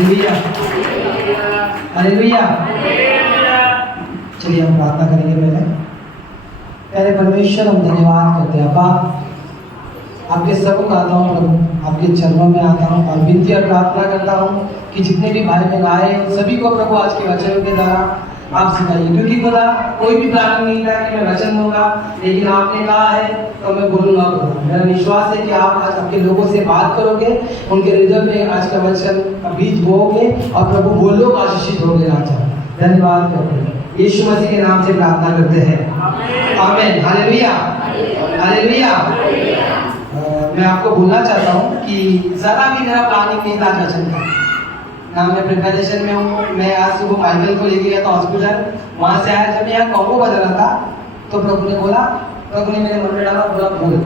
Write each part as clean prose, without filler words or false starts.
Hallelujah hallelujah. चलिए हम प्रार्थना करेंगे। पहले परमेश्वर हम धन्यवाद करते हैं अब्बा, आपके सब को आता हूँ प्रभु, आपके चरणों में आता हूँ और विनती और प्रार्थना करता हूँ कि जितने भी भाई बहन आए उन सभी को प्रभु आज के वचन के द्वारा आप सिखाइए, क्योंकि खुदा कोई भी प्लान नहीं था कि मैं वचन दूंगा, लेकिन आपने कहा है तो मैं बोलूंगा खुदा। मेरा विश्वास है कि आप आज आपके लोगों से बात करोगे, उनके हृदय में आज का वचन बीज बोओगे और प्रभु वो लोग आशीषित होंगे। राजा धन्यवाद करते हैं, यीशु मसीह के नाम से प्रार्थना करते हैं, आमीन। Hallelujah hallelujah. मैं आपको बोलना चाहता हूँ कि ज़रा भी मेरा प्लानिंग नहीं था वचन का ना, मैं प्रिपरेशन में हूँ। मैं आज सुबह माइकल को लेके गया था हॉस्पिटल, वहाँ से आया, जब मैं यहाँ कॉम्बो बज रहा था तो प्रभु ने बोला, प्रभु ने मेरे मन में डाला, बोला बोल,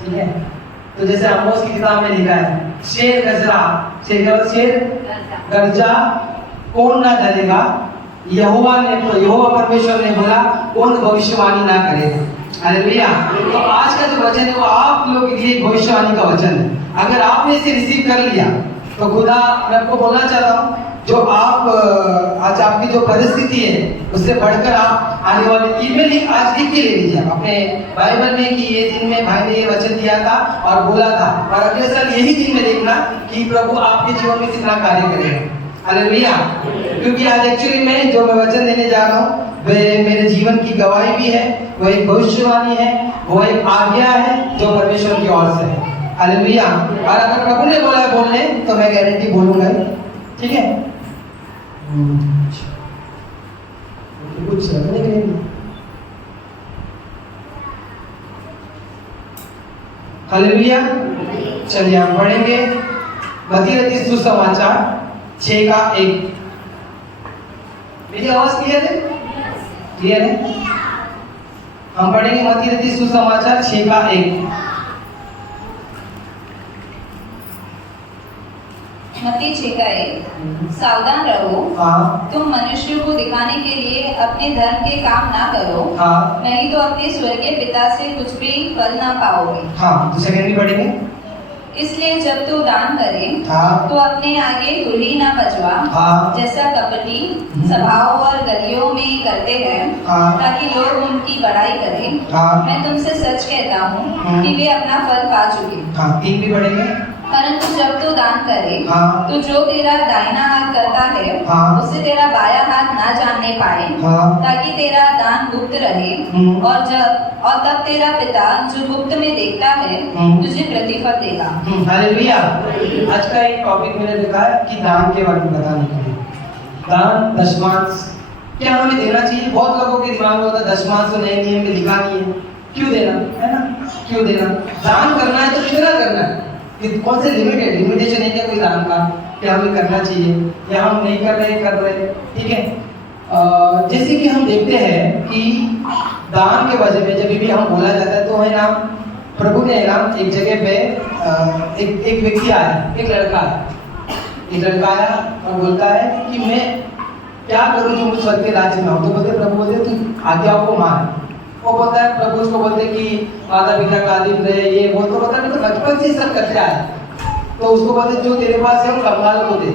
ठीक है। तो जैसे आमोस की किताब में लिखा है, शेर गजरा, शेर गरजा कौन ना डरेगा, यहोवा परमेश्वर ने बोला कौन भविष्यवाणी ना करेगा। हालेलुया। तो आज का जो वचन है वो आप लोगों के लिए भविष्यवाणी का वचन है। अगर आपने इसे रिसीव कर लिया तो खुदा, मैं आपको बोलना चाहता हूँ, जो आप आज आपकी जो परिस्थिति है उससे बढ़कर आप आने वाले ईमेल आज लिख के ले लीजिए अपने बाइबल में कि ये दिन में भाई ने ये वचन दिया था और बोला था, और अगले साल यही दिन में लिखना कि प्रभु आपके जीवन में कितना कार्य करेगा। हालेलुया। क्योंकि आज एक्चुअली में जो मैं वचन देने जा रहा हूँ वह मेरे जीवन की गवाही भी है, वो एक भविष्यवाणी है, वो एक आज्ञा है जो परमेश्वर की ओर से है। हालेलुया। और अगर प्रभु ने बोला है बोलने तो मैं गारंटी बोलूंगा, ठीक है। कुछ रखने के लिए हालेलुया। चलिए हम पढ़ेंगे मत्ती रचित सुसमाचार 6:1। मेरी आवाज क्लियर है? क्लियर है? हम पढ़ेंगे मत्ती रचित सुसमाचार 6:1। मत्ती 6:1। सावधान रहो, तुम मनुष्य को दिखाने के लिए अपने धर्म के काम ना करो, नहीं तो अपने स्वर्गीय पिता से कुछ भी फल ना पाओगे। तो सेकंड भी पढ़ेंगे। इसलिए जब तू दान करे तो अपने आगे तुरही ना बजवा, जैसा कपटी सभाओं और गलियों में करते हैं, ताकि लोग उनकी बड़ाई करें। मैं तुमसे सच कहता हूँ कि वे अपना फल पा चुके। 3 भी पढ़ेंगे। परंतु जब तू दान करे तो जो तेरा दाहिना हाथ करता है उसे तेरा बायां हाथ ना जानने पाए, ताकि तेरा दान गुप्त रहे, और तब तेरा पिता जो गुप्त में देखता है तुझे प्रतिफल देगा। हालेलुया। आज का एक टॉपिक मैंने लिखा है कि दान के बारे में बताने के लिए। दान, दशमांश क्या हमें देना चाहिए? बहुत लोगों के दिमाग में होता है दशमांश तो नए नियम में लिखा नहीं है, क्यों देना है ना, क्यों देना? दान करना है तो कितना करना है? कौन से लिमिटेशन है क्या कोई दान का कि हमें करना चाहिए या हम नहीं कर रहे, ठीक है। जैसे कि हम देखते हैं कि दान के बारे में जब भी हम बोला जाता है तो है ना, प्रभु ने ना एक जगह पे एक व्यक्ति आया, एक लड़का आया और बोलता है कि मैं क्या करूं जो मुझ स्वर्ग के राज्य में हो। तो बोलते प्रभु बोलते तू आज्ञाओं को मान। वो बोलता है, प्रभु उसको बोलते कि माता पिता का आदि रहे, ये वो तो बोलता है तो बचपन से सब करते आए। तो उसको बोलते जो तेरे पास है वो कंगाल को दे।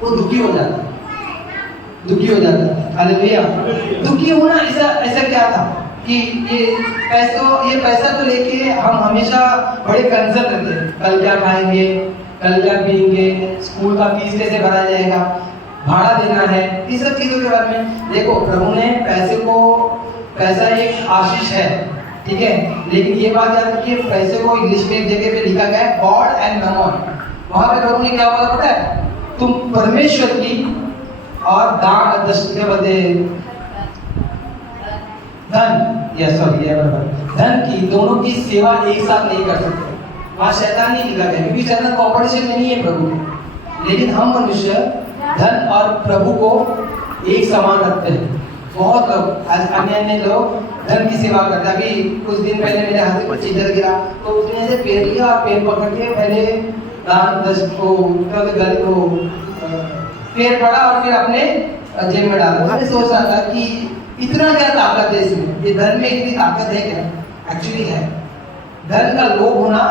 वो दुखी हो जाता है। हालेलुया। दुखी होना ऐसा क्या था कि ये पैसा तो लेके हम हमेशा बड़े कंसर्न रहते हैं, कल क्या खाएंगे, कल क्या पिएंगे, स्कूल का फीस कैसे भरा जाएगा, भाड़ा देना है, ये सब चीजों के बारे में। देखो प्रभु ने पैसा एक आशीष है, ठीक है, लेकिन ये बात याद रखिए, पैसे को इंग्लिश में एक जगह पे लिखा गया है गॉड एंड मैमन। वहां पे प्रभु ने क्या बोला पता है? तुम परमेश्वर की और दान धन की दोनों की सेवा एक साथ नहीं कर सकते। वहां शैतान नहीं लिखा गया, क्योंकि शैतान कॉम्पिटिशन में नहीं है प्रभु में, लेकिन हम मनुष्य धन और प्रभु को एक समान रखते हैं। बहुत लोग आज अन्य लोग धन की सेवा करते हैं। अभी कुछ दिन पहले मेरे हाथ में कुछ चीज़ गिरा तो उसने ऐसे पैर लिया और पैर पकड़ के पहले दान गले को पैर पड़ा और फिर अपने जेब में डाला। मैं सोच रहा था कि इतना क्या ताकत है इसमें, ये धन में इतनी ताकत है क्या? एक्चुअली है। धन का लोभ होना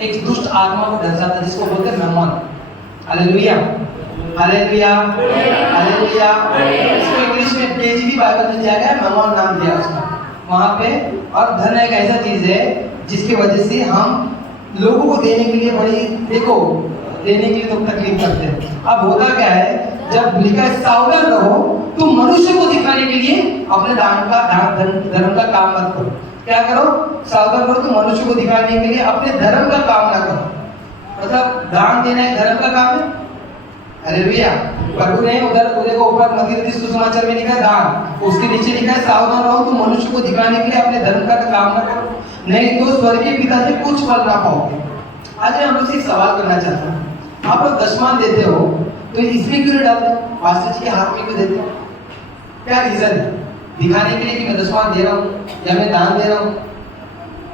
एक दुष्ट आत्मा को दर्शाता है जिसको बोलते हैं मैमन। Hallelujah, hallelujah, hallelujah. इसको इंग्लिश में केजीवी बाइबल में दिया गया है, मेमोन नाम दिया उसका वहाँ पे। और धन एक ऐसा चीज है जिसकी वजह से हम लोगों को देने के लिए बड़ी, देखो देने के लिए तो तकलीफ करते हैं। अब होता क्या है, जब लिखा है सावधान रहो, तुम मनुष्य को दिखाने के लिए अपने धर्म का काम मत करो। क्या करो? सावधान रहो, तुम मनुष्य को दिखाने के लिए अपने धर्म का काम ना करो। मतलब दान देना एक धर्म का काम है। हालेलुया। प्रभु ने उधर देखो ऊपर मत्ती सुसमाचार में लिखा है दान, उसके नीचे लिखा है सावधान रहो, तुम मनुष्य को दिखाने के लिए अपने धर्म का काम ना करो, नहीं तो स्वर्गीय पिता से कुछ फल ना पाओगे। आज मैं हम लोग से एक सवाल करना चाहता हूँ, आप लोग दशमान देते हो तो इसमें क्यों नहीं डालते? पास्टर जी के हाथ में क्यों देते हो? क्या रीजन है? दिखाने के लिए कि मैं दशमान दे रहा हूँ या मैं दान दे रहा हूँ?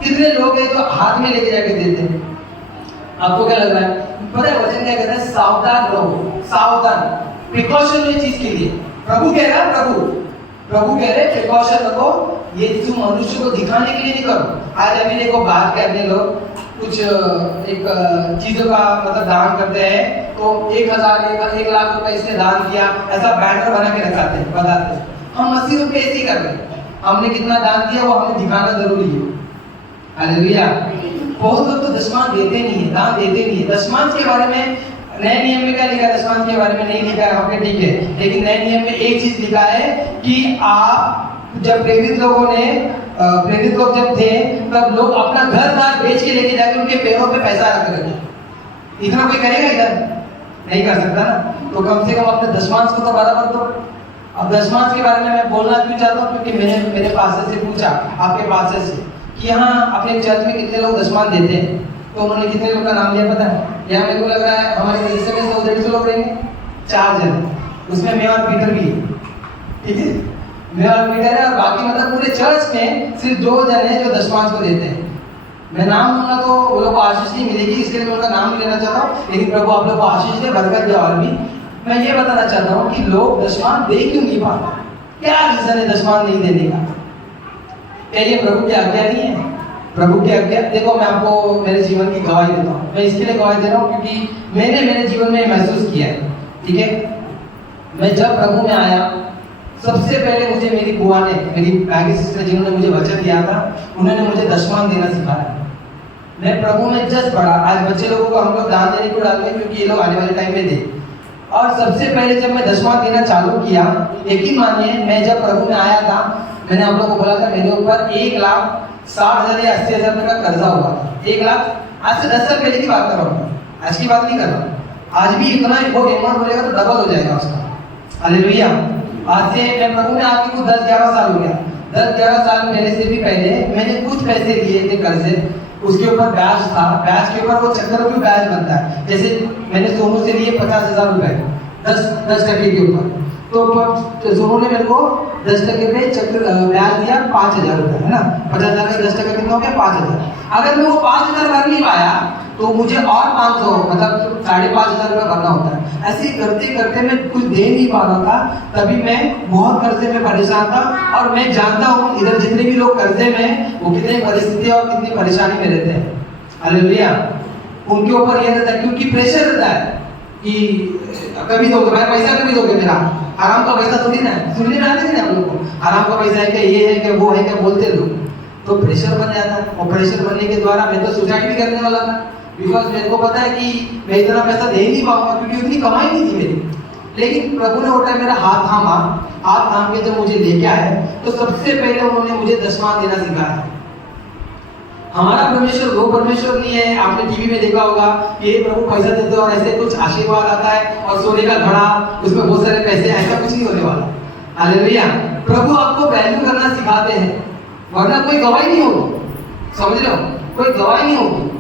कितने लोग हैं जो हाथ में लेके जाके देते हैं? आपको क्या लग रहा है? पता है वचन क्या कहता है? सावधान रहो, सावधान, प्रिकॉशन ये चीज के लिए प्रभु कह रहा है, प्रभु कह रहे प्रिकॉशन रखो, ये तुम मनुष्य को दिखाने के लिए नहीं करो। आज अभी देखो बात करने लोग कुछ एक चीजों का मतलब दान करते हैं, तो 1,000 1 लाख रुपए इसने दान किया, ऐसा बैनर बना के रखाते हैं, बताते हैं हम 80 रुपए ऐसे ही कर रहे हैं, हमने कितना दान दिया वो हमें दिखाना जरूरी है। हालेलुया। बहुत लोग तो दशमान देते नहीं है, दान देते नहीं है। दशमान के बारे में नए नियम में क्या लिखा है? दशमान के बारे में नहीं लिखा है, ओके ठीक है, लेकिन नए नियम में एक चीज लिखा है कि आप जब प्रेरित लोग जब थे तब लोग अपना घर दार बेच के लेके जाके उनके पैरों पे पैसा रख रहे थे। इतना कोई करेगा इधर? नहीं कर सकता ना, तो कम से कम अपने दशमांश को तो बराबर दो। अब दशमांश के बारे में मैं बोलना क्यों चाहता हूँ, क्योंकि मैंने मेरे पास से पूछा, आपके पास से कि यहाँ अपने चर्च में कितने लोग दशमान देते हैं, तो उन्होंने कितने लोग का नाम लिया पता है? यहाँ मेरे को लग रहा है हमारे देश में 100-150 लोग रहेंगे, 4 जन, उसमें मैं और पीटर भी है, ठीक है, मैं और पीटर है, और बाकी मतलब पूरे चर्च में सिर्फ 2 जन है जो दशमांश को देते हैं। मैं नाम लूंगा तो वो लोग को आशीष नहीं मिलेगी, इसके लिए मैं उनका नाम लेना चाहता हूँ, लेकिन प्रभु आप लोग को आशीष दे, बरकत दे। और भी मैं ये बताना चाहता हूँ कि लोग दशमान दे क्यों नहीं पाते? क्या रीजन है दशमान नहीं देने का? क्या ये प्रभु की आज्ञा नहीं है? प्रभु की आज्ञा, देखो मैं आपको मेरे जीवन की गवाही देता हूँ। मैं इसके लिए गवाही दे रहा हूँ क्योंकि मैंने मेरे जीवन में महसूस किया है, ठीक है। मैं जब प्रभु में आया, सबसे पहले मुझे मेरी बुआ ने, मेरी बैगी सिस्टर जिन्होंने मुझे वचन दिया था, उन्होंने मुझे दशमान देना सिखाया। मैं प्रभु में जस्ट बढ़ा। आज बच्चे लोगों को हम लोग दान देने को डालते हैं क्योंकि ये लोग आने वाले टाइम में दे। और सबसे पहले जब मैं दशमान देना चालू किया, यकीन मानिए मैं जब प्रभु में आया था, मैंने आप लोगों को बोला था मेरे ऊपर 1,60,000 या 80,000 रुपए का कर्जा हुआ था। 1 लाख, आज से 10 साल पहले की बात कर रहा हूँ, आज की बात नहीं कर रहा हूँ। आज भी इतना बहुत अमाउंट बोलेगा तो डबल हो जाएगा उसका। हालेलुया। आज से मैं प्रभु में आके कुछ 10-11 साल हो गया। 10-11 साल पहले से भी पहले मैंने कुछ पैसे लिए थे कर्जे, उसके ऊपर ब्याज था, ब्याज के ऊपर वो चक्रवृद्धि ब्याज बनता है। जैसे मैंने सोनू से लिए 50,000 रुपए 10% के ऊपर, तो सोनू ने मेरे को 10% पे चक्र ब्याज दिया 5,000 रुपए, है ना। 50,000 का 10% कितना हो गया? 5,000। अगर मैं वो 5,000 भर नहीं पाया तो मुझे और 500 मतलब 5,500 रुपये भरना होता है। ऐसे करते करते मैं कुछ दे नहीं पा रहा था, तभी मैं बहुत कर्जे में परेशान था। और मैं जानता हूँ इधर जितने भी लोग कर्जे में, वो कितनी परिस्थिति और कितनी परेशानी में रहते हैं। हालेलुया। उनके ऊपर यह रहता है क्योंकि प्रेशर रहता है कि कभी दोगे, मेरा पैसा कभी दोगे, मेरा आराम का पैसा थोड़ी ना है। सुनने में आते हैं ना आप लोग को, आराम का पैसा है क्या, ये है क्या, वो है क्या बोलते लोग, तो प्रेशर बन जाता है। और प्रेशर बनने के द्वारा मैं तो सुसाइड भी करने वाला था, बिकॉज मेरे को पता है कि मैं इतना पैसा दे नहीं पाऊंगा क्योंकि उतनी कमाई नहीं थी मेरी। लेकिन प्रभु ने उठा मेरा हाथ थामा, हाथ थाम के जब मुझे लेके आए तो सबसे पहले उन्होंने मुझे दशमान देना सिखाया। हमारा परमेश्वर वो परमेश्वर नहीं है, आपने टीवी में देखा होगा कि ये प्रभु पैसा देते और ऐसे कुछ आशीर्वाद आता है और सोने का घड़ा, उसमें बहुत सारे पैसे, ऐसा कुछ नहीं होने वाला। हालेलुया। प्रभु आपको वैल्यू करना सिखाते हैं, वरना कोई गवाही नहीं होगी, समझ रहे हो, कोई गवाही नहीं होगी।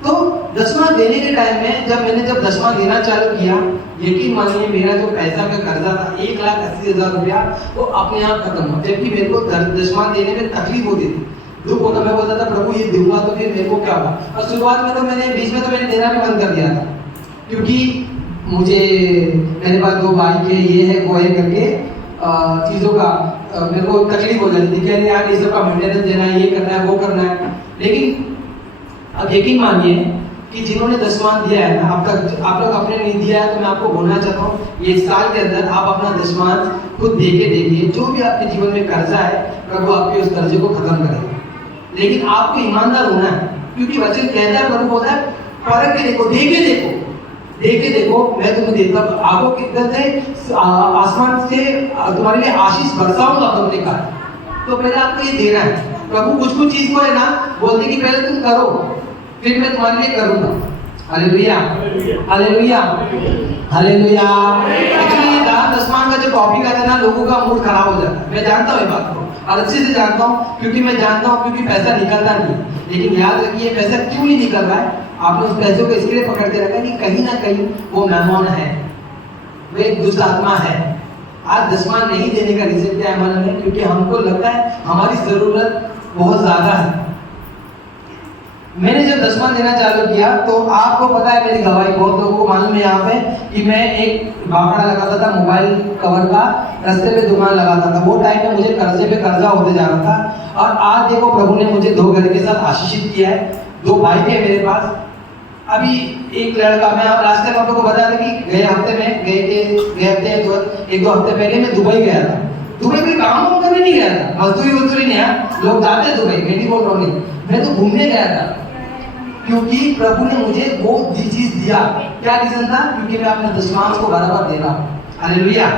तो दशमान देने के टाइम में जब मैंने दशमान देना चालू किया, यकीन मानिए मेरा जो पैसा का कर्जा था 1,80,000 रुपया, वो अपने आप खत्म हुआ। जबकि मेरे को दशमान देने में तकलीफ होती थी, दुख होता, मैं बोलता था प्रभु ये दूंगा तो फिर मेरे को क्या होगा। और शुरुआत में तो बीच में मैंने देना भी बंद कर दिया था, क्योंकि मुझे मेरे पास 2 बाइक है, ये है वो है करके चीज़ों का मेरे को तकलीफ हो जाती थी कि यार ये सब का मेंटेनेंस देना है, ये करना है, वो करना है। लेकिन अब यकीन मानिए कि जिन्होंने दशमान दिया है ना, आप लोग अपने नहीं दिया है, तो मैं आपको बोलना चाहता हूँ ये साल के अंदर आप अपना दशमान खुद दे के देखिए। जो भी आपके जीवन में कर्जा है, प्रभु आपके उस कर्जे को खत्म करेगा। लेकिन आपको ईमानदार होना है, क्योंकि वचन कहता है, प्रभु बोलता है परख के देखो, दे के देखो मैं तुम्हें देता हूँ, आगों की से आसमान से तुम्हारे लिए आशीष बरसाऊंगा तुमने कहा। तो पहले आपको ये देना है। प्रभु कुछ चीज को है ना बोलते कि पहले तुम करो, फिर मैं तुम्हारे लिए करूंगा। Hallelujah, hallelujah, hallelujah. एक्चुअली दान दशमान का जो टॉपिक आता है ना, लोगों का मूड खराब हो जाता है। मैं जानता हूँ ये बात को, और अच्छे से जानता हूँ, क्योंकि मैं जानता हूँ क्योंकि पैसा निकलता नहीं। लेकिन याद रखिए पैसा क्यों नहीं निकल रहा है, आपने उस पैसों को इसलिए पकड़ के रखा कि कहीं ना कहीं वो मेहमान है, वो एक दुष्ट आत्मा है। आज दशमान नहीं देने का रीजन क्या है मन में, क्योंकि हमको लगता है हमारी जरूरत बहुत ज्यादा है। मैंने जब दशमान देना चालू किया तो आपको पता है मेरी गवाही, बहुत लोगों को मालूम है यहाँ पे कि मैं एक बापड़ा लगाता था मोबाइल कवर का, रास्ते पे दुकान लगाता था। वो टाइम पे मुझे कर्जे पे कर्जा होते जा रहा था। और आज देखो प्रभु ने मुझे 2 घर के साथ आशीषित किया है, 2 भाई है मेरे पास। अभी एक लड़का, मैं लास्ट टाइम आप लोगों को बताया था कि गए हफ्ते में एक दो हफ्ते पहले मैं दुबई गया था। दुबई कोई काम करने नहीं गया था, मजदूरी नहीं है, लोग जाते दुबई, मैं नहीं बोल रहा हूँ, नहीं, मैं तो घूमने गया था। क्योंकि प्रभु ने मुझे वो चीज दिया। क्या रीजन था? क्योंकि मैं अपने दशमांश को बराबर दे रहा हूँ। हालेलुया।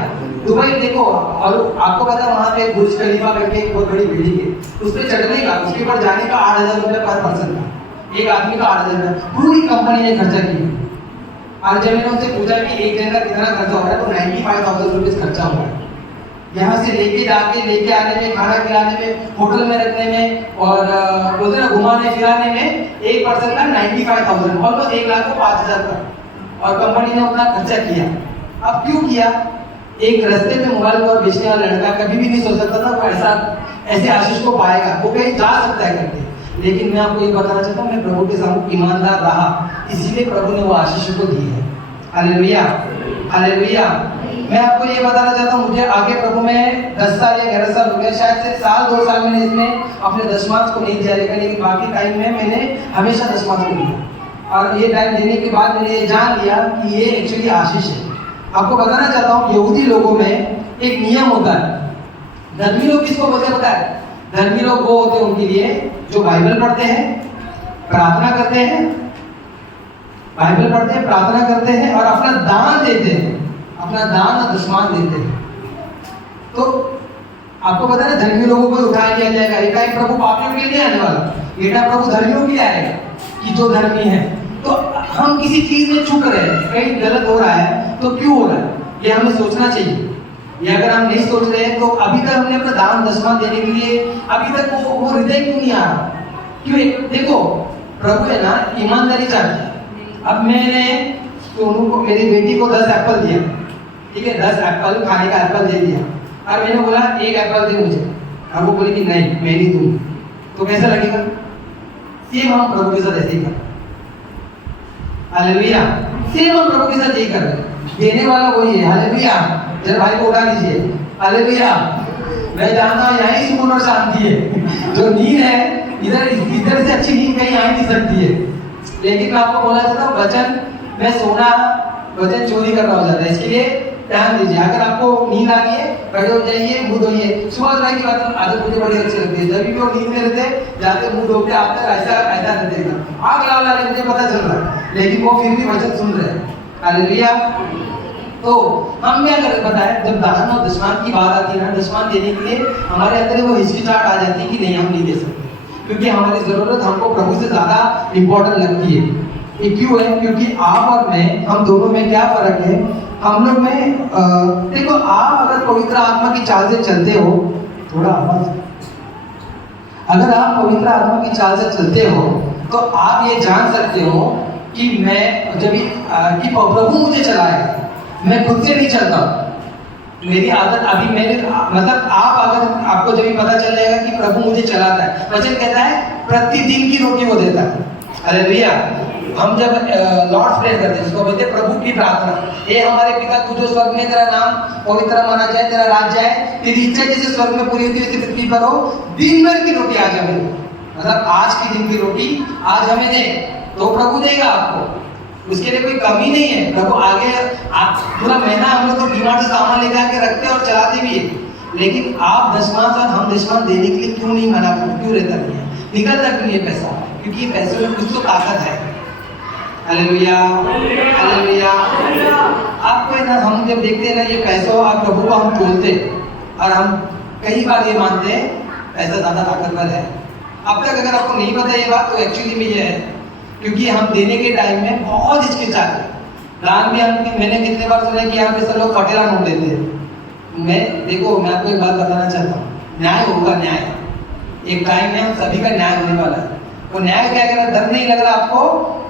दुबई देखो, और आपको पता है वहां पे बुर्ज खलीफा करके एक बहुत बड़ी बिल्डिंग है, उस पर चढ़ने का, उसके ऊपर जाने का 8,000 रुपये पर पर्सन का, एक आदमी का 8,000 रुपये पूरी कंपनी ने खर्चा किया। और जब मैंने उनसे पूछा कि एक दिन का कितना खर्चा हो रहा है, तो 95,000 रुपये खर्चा हुआ है। यहाँ से लेके आने में, खाना खिलाने में, होटल में रखने में, और बोलते ना घुमाने फिराने में, एक पर्सन का 95,000, ऑलमोस्ट 1,05,000 का। और कंपनी ने उतना खर्चा किया। अब क्यों किया? एक रास्ते में मोबाइल कवर बेचने वाला लड़का कभी भी नहीं सोच सकता था वो ऐसे आशीष को पाएगा, वो कहीं जा सकता है करके। लेकिन मैं आपको ये बताना चाहता हूँ, मैं प्रभु के सामने ईमानदार रहा, इसीलिए प्रभु ने वो आशीष को दी है। Hallelujah, hallelujah. मैं आपको ये बताना चाहता हूँ, मुझे आगे प्रभु में 10 साल या 11 साल हो गया, शायद से साल 2 साल मैंने इसमें अपने दशमांश को नहीं दिया, लेकिन बाकी टाइम में मैंने हमेशा दशमांश को दिया। और ये टाइम देने के बाद मैंने ये जान लिया कि ये एक्चुअली आशीष है। आपको बताना चाहता हूँ, यहूदी लोगों में एक नियम होता है। धर्मी लोग किसको बोलते हैं पता है? धर्मी लोग वो होते हैं उनके लिए जो बाइबल पढ़ते हैं, प्रार्थना करते हैं, बाइबल पढ़ते हैं, प्रार्थना करते हैं और अपना दान देते हैं, अपना दान और दशमान देते हैं। तो आपको पता है धर्मी लोगों को उठा लिया जाएगा। ये टाइम प्रभु पापियों के लिए आने वाला, ये टाइम प्रभु धर्मियों के लिए आएगा कि जो धर्मी है। तो हम किसी चीज में चूक रहे हैं, कहीं गलत हो रहा है, तो क्यों हो रहा है ये हमें सोचना चाहिए। ये अगर हम नहीं सोच रहे हैं तो अभी तक हमने अपना दान दशमान देने के लिए अभी तक वो हृदय क्यों नहीं आ रहा? क्यों? देखो प्रभु है ना ईमानदारी चाहती है। अब मैंने सोनू को, मेरी बेटी को 10 एप्पल दिया, ठीक है, 10 एप्पल खाने का एप्पल दे दिया, और मैंने बोला 1 एप्पल दे मुझे, और वो बोली कि नहीं मैं नहीं दूंगी, तो कैसा लगेगा? सेम हम प्रभु के साथ ऐसे ही कर, हालेलुया, सेम हम प्रभु के साथ यही कर रहे हैं। देने वाला वही है। हालेलुया। जरा भाई को उठा लीजिए। हालेलुया। मैं जानता हूँ यहीं सुकून और शांति है। जो नींद है इधर से अच्छी नींद कहीं आ नहीं सकती है। लेकिन मैं आपको बोलना चाहता हूँ, वचन में सोना वचन चोरी करना हो जाता है, इसके लिए ध्यान दीजिए। अगर आपको नींद आ गई है, बैठे हो जाइए, मुंह धोइए। सुबह सुबह की बात आदत मुझे बड़ी अच्छी लगती है, जब भी वो नींद में रहते जाते मुंह धो के आप तक ऐसा रहते हैं, आग ला मुझे पता चल रहा है, लेकिन वो फिर भी वचन सुन रहे हैं। हालेलुया। तो हम क्या करें पता है, जब दान और दशमान की बात आती है ना, दशमान देने के लिए हमारे अंदर वो हिचकिचाहट आ जाती है कि नहीं हम नहीं दे सकते, क्योंकि हमारी जरूरत हमको प्रभु से ज्यादा इंपॉर्टेंट लगती है। ये क्यों है? क्योंकि आप और मैं, हम दोनों में क्या फर्क है? हम लोग में देखो, आप अगर पवित्र आत्मा की चाल से चलते हो, थोड़ा आवाज, अगर आप पवित्र आत्मा की चाल से चलते हो तो आप ये जान सकते हो कि मैं जब कि प्रभु मुझे चलाएगा, मैं खुद से नहीं चलता। मेरी आदत अभी मेरे मतलब आप अगर आपको जब पता चल जाएगा कि प्रभु मुझे चलाता है, वचन कहता है प्रतिदिन की रोटी वो देता है। हालेलुया। हम जब लॉर्ड्स प्रेयर करते हैं, इसको बोलते हैं प्रभु की प्रार्थना, हे हमारे पिता तू जो स्वर्ग में, तेरा नाम पवित्र माना जाए, तेरा राज्य आए, तेरी इच्छा जैसे स्वर्ग में पूरी होती है वैसे पृथ्वी पर हो, दिन भर की रोटी आज हमें, मतलब आज की दिन की रोटी आज हमें दे। तो प्रभु देगा आपको, उसके लिए कोई कमी नहीं है। प्रभु आगे पूरा महीना हम लोग तो बीमार से सामान लेके आके रखते हैं और चलाते भी है, लेकिन आप दशमांश और हम दशमांश देने के लिए क्यों नहीं मना करते, क्यों रहता नहीं है, निकलता क्यों नहीं है पैसा? क्योंकि ये पैसों में कुछ तो ताकत है। Hallelujah, hallelujah. आपको है ना, हम जब देखते हैं ना ये पैसों और प्रभु को हम बोलते और हम कई बार ये मानते हैं पैसा ज्यादा ताकतवर है। अब तक अगर आपको नहीं पता ये बात तो एक्चुअली में ये है क्योंकि हम देने के टाइम में बहुत हिचकिचाते हैं। दान भी मैंने कितने बार सुना कि यहाँ पे सब लोग कटेला नोट देते हैं। मैं आपको एक बात बताना चाहता हूँ, न्याय होगा, न्याय एक टाइम में हम सभी का न्याय होने वाला है। वो न्याय क्या अगर डर नहीं लग रहा आपको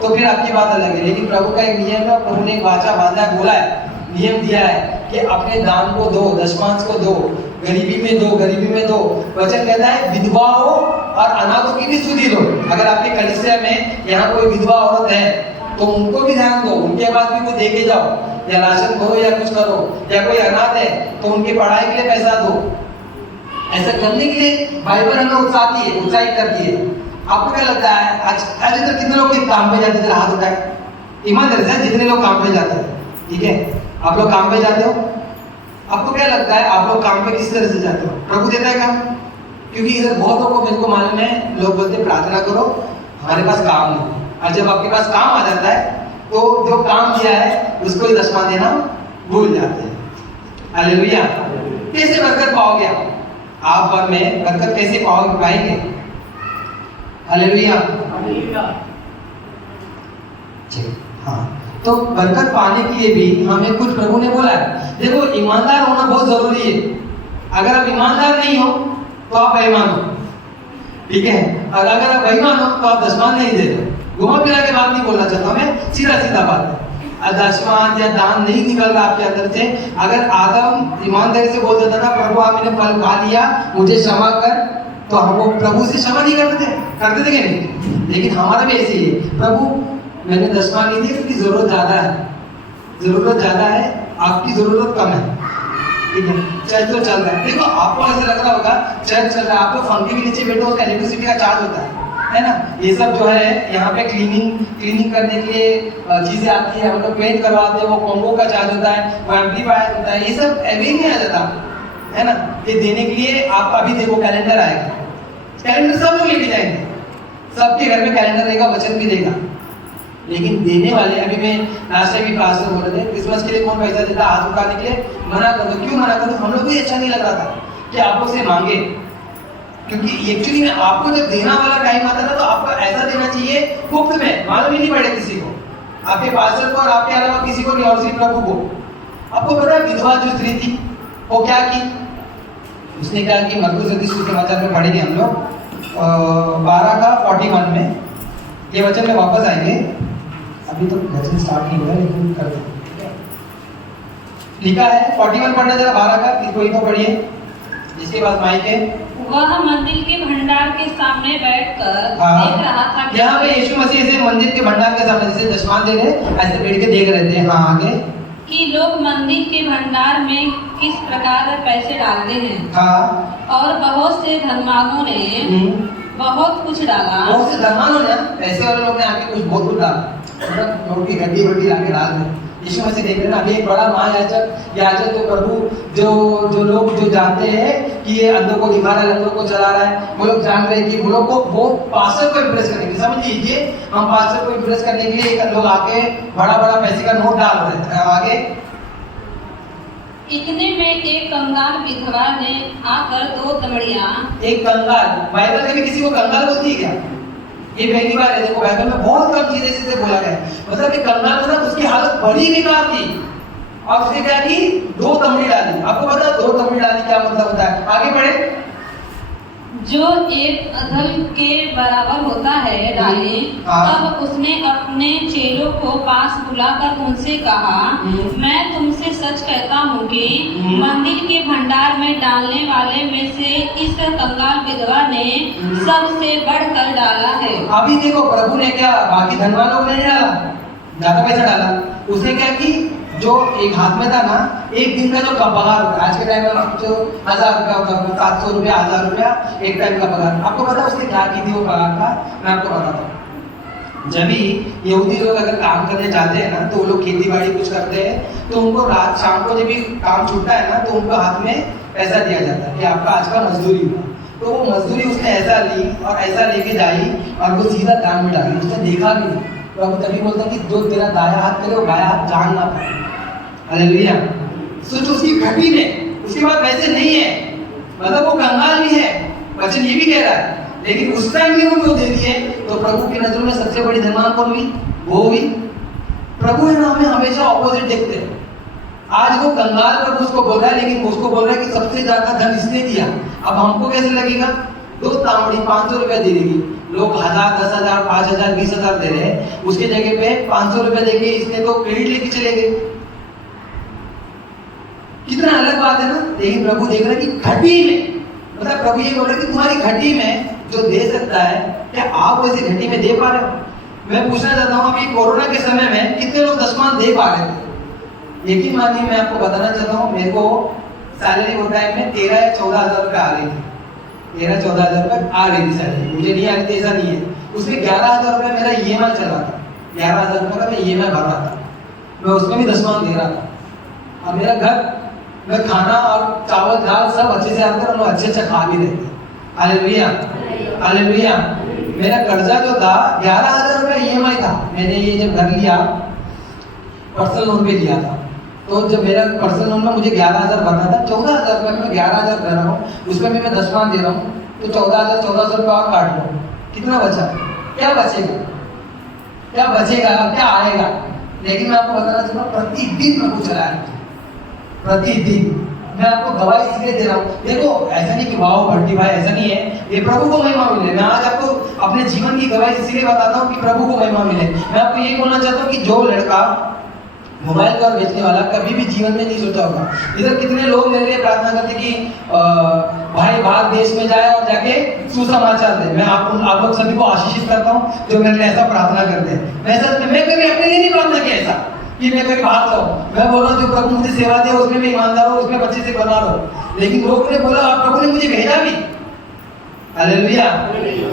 तो फिर आपकी बात अलग है, लेकिन प्रभु का एक नियम है, प्रभु ने एक वाचा बांधा है, बोला है, नियम दिया है कि अपने दान को दो, दशमांश को दो, गरीबी में दो, गरीबी में दो। वचन कहता है विधवाओं और अनाथों की भी स्तुति दो। अगर आपके कलीसिया में यहाँ कोई विधवा औरत है तो उनको भी ध्यान दो, उनके पास भी कुछ दे के जाओ, या राशन करो या कुछ करो, या कोई अनाथ है तो उनकी पढ़ाई के लिए पैसा दो। ऐसा करने के लिए बाइबल हमें उत्साहित करती है। आपको क्या लगता है आज तक कितने लोग काम पे जाते थे? हाथ उठाए, ईमानदारी से जितने लोग काम पे जाते हैं, ठीक है, आप लोग काम पे जाते हो, आपको क्या लगता है आप लोग काम पे किस तरह से जाते हो? प्रभु देता है काम? क्योंकि इधर बहुत लोगों को, मुझको मालूम है, लोग बोलते प्रार्थना करो, हमारे पास काम नहीं, और जब आपके पास काम आ जाता है तो जो काम किया है उसको ही दशमांश देना भूल जाते हैं। हालेलुया। कैसे बरकत पाओगे आप पर में बरकत कैसे पाएंगे? हालेलुया। हाँ, तो बरकत पाने के लिए भी हमें कुछ प्रभु ने बोला है। देखो, ईमानदार होना बहुत जरूरी है। अगर आप ईमानदार नहीं हो तो आप बेईमान हो, ठीक है, और अगर आप बेईमान हो तो आप दशमांश नहीं दे रहे। घुमा फिरा के बात नहीं बोलना चाहता मैं, सीधा सीधा बात है। दशमांश या दान नहीं निकल रहा आपके अंदर से, अगर आदम ईमानदारी से बोल देता ना, प्रभु आप मैंने फल खा लिया, मुझे क्षमा कर, तो हम वो प्रभु से क्षमा नहीं करते थे कि नहीं? लेकिन हमारा भी ऐसे ही है, प्रभु मैंने दशमांश नहीं दिया क्योंकि जरूरत ज्यादा है, जरूरत ज्यादा है, आपकी जरूरत कम है, ठीक है, चर्च तो चल रहा है। देखो, आपको ऐसा लग रहा होगा चर्च चल रहा है, आप लोग पंखे के नीचे बैठो, उसका इलेक्ट्रिसिटी का चार्ज होता है ना? ये सब जो है यहाँ पे क्लीनिंग करने के लिए चीजें आती है, हम लोग पेंट करवाते हैं, वो कॉम्बो का चार्ज होता है, वो एम्पलीफायर होता है, ये सब अभी नहीं आ जाता है ना? ये देने के लिए आप अभी देखो कैलेंडर आएगा, कैलेंडर सब लोग लेके जाएंगे, सबके घर में कैलेंडर रहेगा, वचन भी देगा, लेकिन देने वाले, अभी मैं लास्ट टाइम भी पास्टर बोल रहे थे, क्रिसमस के लिए कौन पैसा देता? हाथ उठाने के लिए मना कर दो। क्यों मना कर दो? हम लोग भी अच्छा नहीं लग रहा था कि आप लोग से मांगे, क्योंकि एक्चुअली में आपको जब देना वाला टाइम आता है तो आपको ऐसा देना चाहिए गुप्त में, मालूम ही नहीं पड़े किसी को, आपके पास्टर को और आपके अलावा किसी को नहीं, और सिर्फ प्रभु को। आपको पता है विधवा जो स्त्री थी वो क्या की? उसने क्या कि मरकुस सुसमाचार में पढ़ेंगे हम लोग 12:41 में, ये वचन में वापस आएंगे, अभी तो वचन स्टार्ट नहीं हुआ लेकिन कर दो। लिखा है 41 पढ़ना जरा, 12 का इसको ही तो पढ़िए जिसके पास माइक है। वह मंदिर के भंडार के सामने बैठकर देख रहा था। यहाँ पे यीशु मसीह से मंदिर के भंडार के सामने जैसे दशमांश दे रहे ऐसे बैठ के देख रहे थे। हाँ, आगे कि लोग मंदिर के भंडार में किस प्रकार पैसे डालते हैं। हाँ, और बहुत से धर्मात्माओं ने बहुत कुछ डाला। बहुत से धर्मात्माओं ने, पैसे वाले लोग ने आके कुछ बहुत कुछ डाला, नोट की गड्डी वड्डी लाके डाल दे। यीशु मसीह देख रहे ना, अभी एक बड़ा महायाजक तो प्रभु जो लोग जो जानते हैं कि ये अंधों को दिखा रहा है, अंधों को चला रहा है, वो लोग जान रहे हैं कि वो लोग को वो पास्टर को इम्प्रेस करने के लिए, समझ लीजिए, हम पास्टर को इम्प्रेस करने के लिए लोग आके बड़ा बड़ा पैसे का नोट डाल रहे थे। आगे इतने में एक कंगाल विधवा ने आकर 2 दमड़ियां। एक कंगाल, बाइबल में भी किसी को कंगाल बोलती है क्या? ये पहली बार है। देखो, बाइबल में बहुत कम चीजें से बोला गया है, मतलब कि कंगाल मतलब उसकी हालत बड़ी बेकार थी और उसने क्या की? 2 तमड़ी डाली। आपको पता है 2 तमड़ी डाली क्या मतलब होता है? आगे बढ़े। जो एक अधल के बराबर होता है डाली। तब उसने अपने चेलों को पास बुलाकर उनसे कहा, मैं तुमसे सच कहता हूँ कि मंदिर के भंडार में डालने वाले में से इस कंगाल विधवा ने सबसे बढ़कर डाला है। अभी देखो, प्रभु ने क्या, बाकी धनवान लोग ने नहीं डाला, ज्यादा पैसा डाला। उसने क्या की? जो एक हाथ में था ना, एक दिन का जो पगार होता है आज के टाइम में जो 1000 रुपया होता है, 700 रुपया 1000 रुपया एक टाइम का पगार। आपको पता उसने क्या की थी वो पगार का? मैं आपको बताता हूँ। जब भी यहूदी लोग अगर काम करने जाते हैं ना, तो वो लोग खेती बाड़ी कुछ करते हैं, तो उनको रात शाम को जब भी काम छूटता है ना, तो उनको हाथ में पैसा दिया जाता है कि आपका आज का मजदूरी हुआ। तो वो मजदूरी उसने ऐसा ली और ऐसा लेके जाई और वो सीधा दान में डाली, उसने देखा भी नहीं। तो अब तभी बोलता कि जो तेरा दाया हाथ करे वो बाया हाथ जान ना पाए। हालेलुया। सोचो उसकी घटी में, उसके बाद वैसे नहीं है, मतलब वो कंगाल भी है, वचन ये भी कह रहा है, लेकिन उस टाइम भी वो दे दिए। तो प्रभु की नजरों में सबसे बड़ी धनवान कौन हुई? वो हुई। प्रभु है ना, हमें हमेशा ऑपोजिट देखते हैं। आज वो कंगाल प्रभु उसको बोल रहा है, लेकिन उसको बोल रहा है कि सबसे ज्यादा धन इसने दिया। अब हमको कैसे लगेगा? 2 तांबड़ी 500 रुपया दे देगी, लोग 1000, 10,000, 5,000, 20,000 दे रहे हैं, उसके जगह पे 500 रुपया देंगे, इसने तो क्रेडिट लेके चले गए। कितना अलग बात है ना। लेकिन प्रभु देख रहे हैं कि घटी में, मतलब प्रभु ये बोल रहे हैं कि तुम्हारी घटी में जो दे सकता है, क्या आप वैसे घटी में दे पा रहे हो? मैं पूछना चाहता हूँ, अभी कोरोना के समय में कितने लोग दशमान दे पा रहे थे? यकीन मानिए, मैं आपको बताना चाहता हूँ, मेरे को सैलरी वो टाइम में 13 या 14,000 रुपये आ रही थी। 13-14,000 रुपये आ रही थी सैलरी, मुझे नहीं आ रही थी ऐसा नहीं है। उसमें 11,000 रुपये मेरा EMI चल रहा था, 11,000 रुपये का मैं EMI भर रहा था, मैं उसमें भी दशमान दे रहा था। और मेरा घर में खाना और चावल दाल सब अच्छे से आते और लोग अच्छे अच्छे खा भी रहे थे। Hallelujah, hallelujah. मेरा कर्जा जो था 11,000 रुपये EMI था। मैंने ये जब घर लिया, पर्सनल लोन पे लिया था, तो जब मेरा पर्सनल लोन में मुझे 11,000 भरना था, 14,000 रुपये में 11,000 भर रहा हूँ, उसमें भी मैं दशमान दे रहा हूँ, तो 14,000 रुपये और काट लो, कितना बचा? क्या बचेगा? क्या बचेगा? क्या आएगा? लेकिन मैं आपको बताना चाहूँगा, प्रतिदिन प्रभु चला है, प्रतिदिन। मैं आपको गवाही इसलिए दे रहा हूँ, देखो ऐसा नहीं कि वाओ भट्टी भाई, ऐसा नहीं है, ये प्रभु को महिमा मिले। मैं आज आपको अपने जीवन की गवाही इसलिए बताता हूँ कि प्रभु को महिमा मिले। मैं आपको ये बोलना चाहता हूँ कि जो लड़का मोबाइल का बेचने वाला कभी भी जीवन में नहीं सोचा होगा। इधर कितने लोग मेरे लिए प्रार्थना करते कि भाई बाहर देश में जाए और जाके सुसमाचार दे। मैं आप लोग सभी को आशीषित करता हूँ जो मेरे लिए ऐसा प्रार्थना करते हैं। मैं कभी अपने लिए नहीं प्रार्थना किया ऐसा कि मैं कभी बाहर जाऊँ। मैं बोल रहा हूँ जो प्रभु मुझे सेवा दे उसमें मैं ईमानदार हूँ, उसमें बच्चे से बना रहा। लेकिन लोगों ने बोला प्रभु ने मुझे भेजा भी। हालेलुया।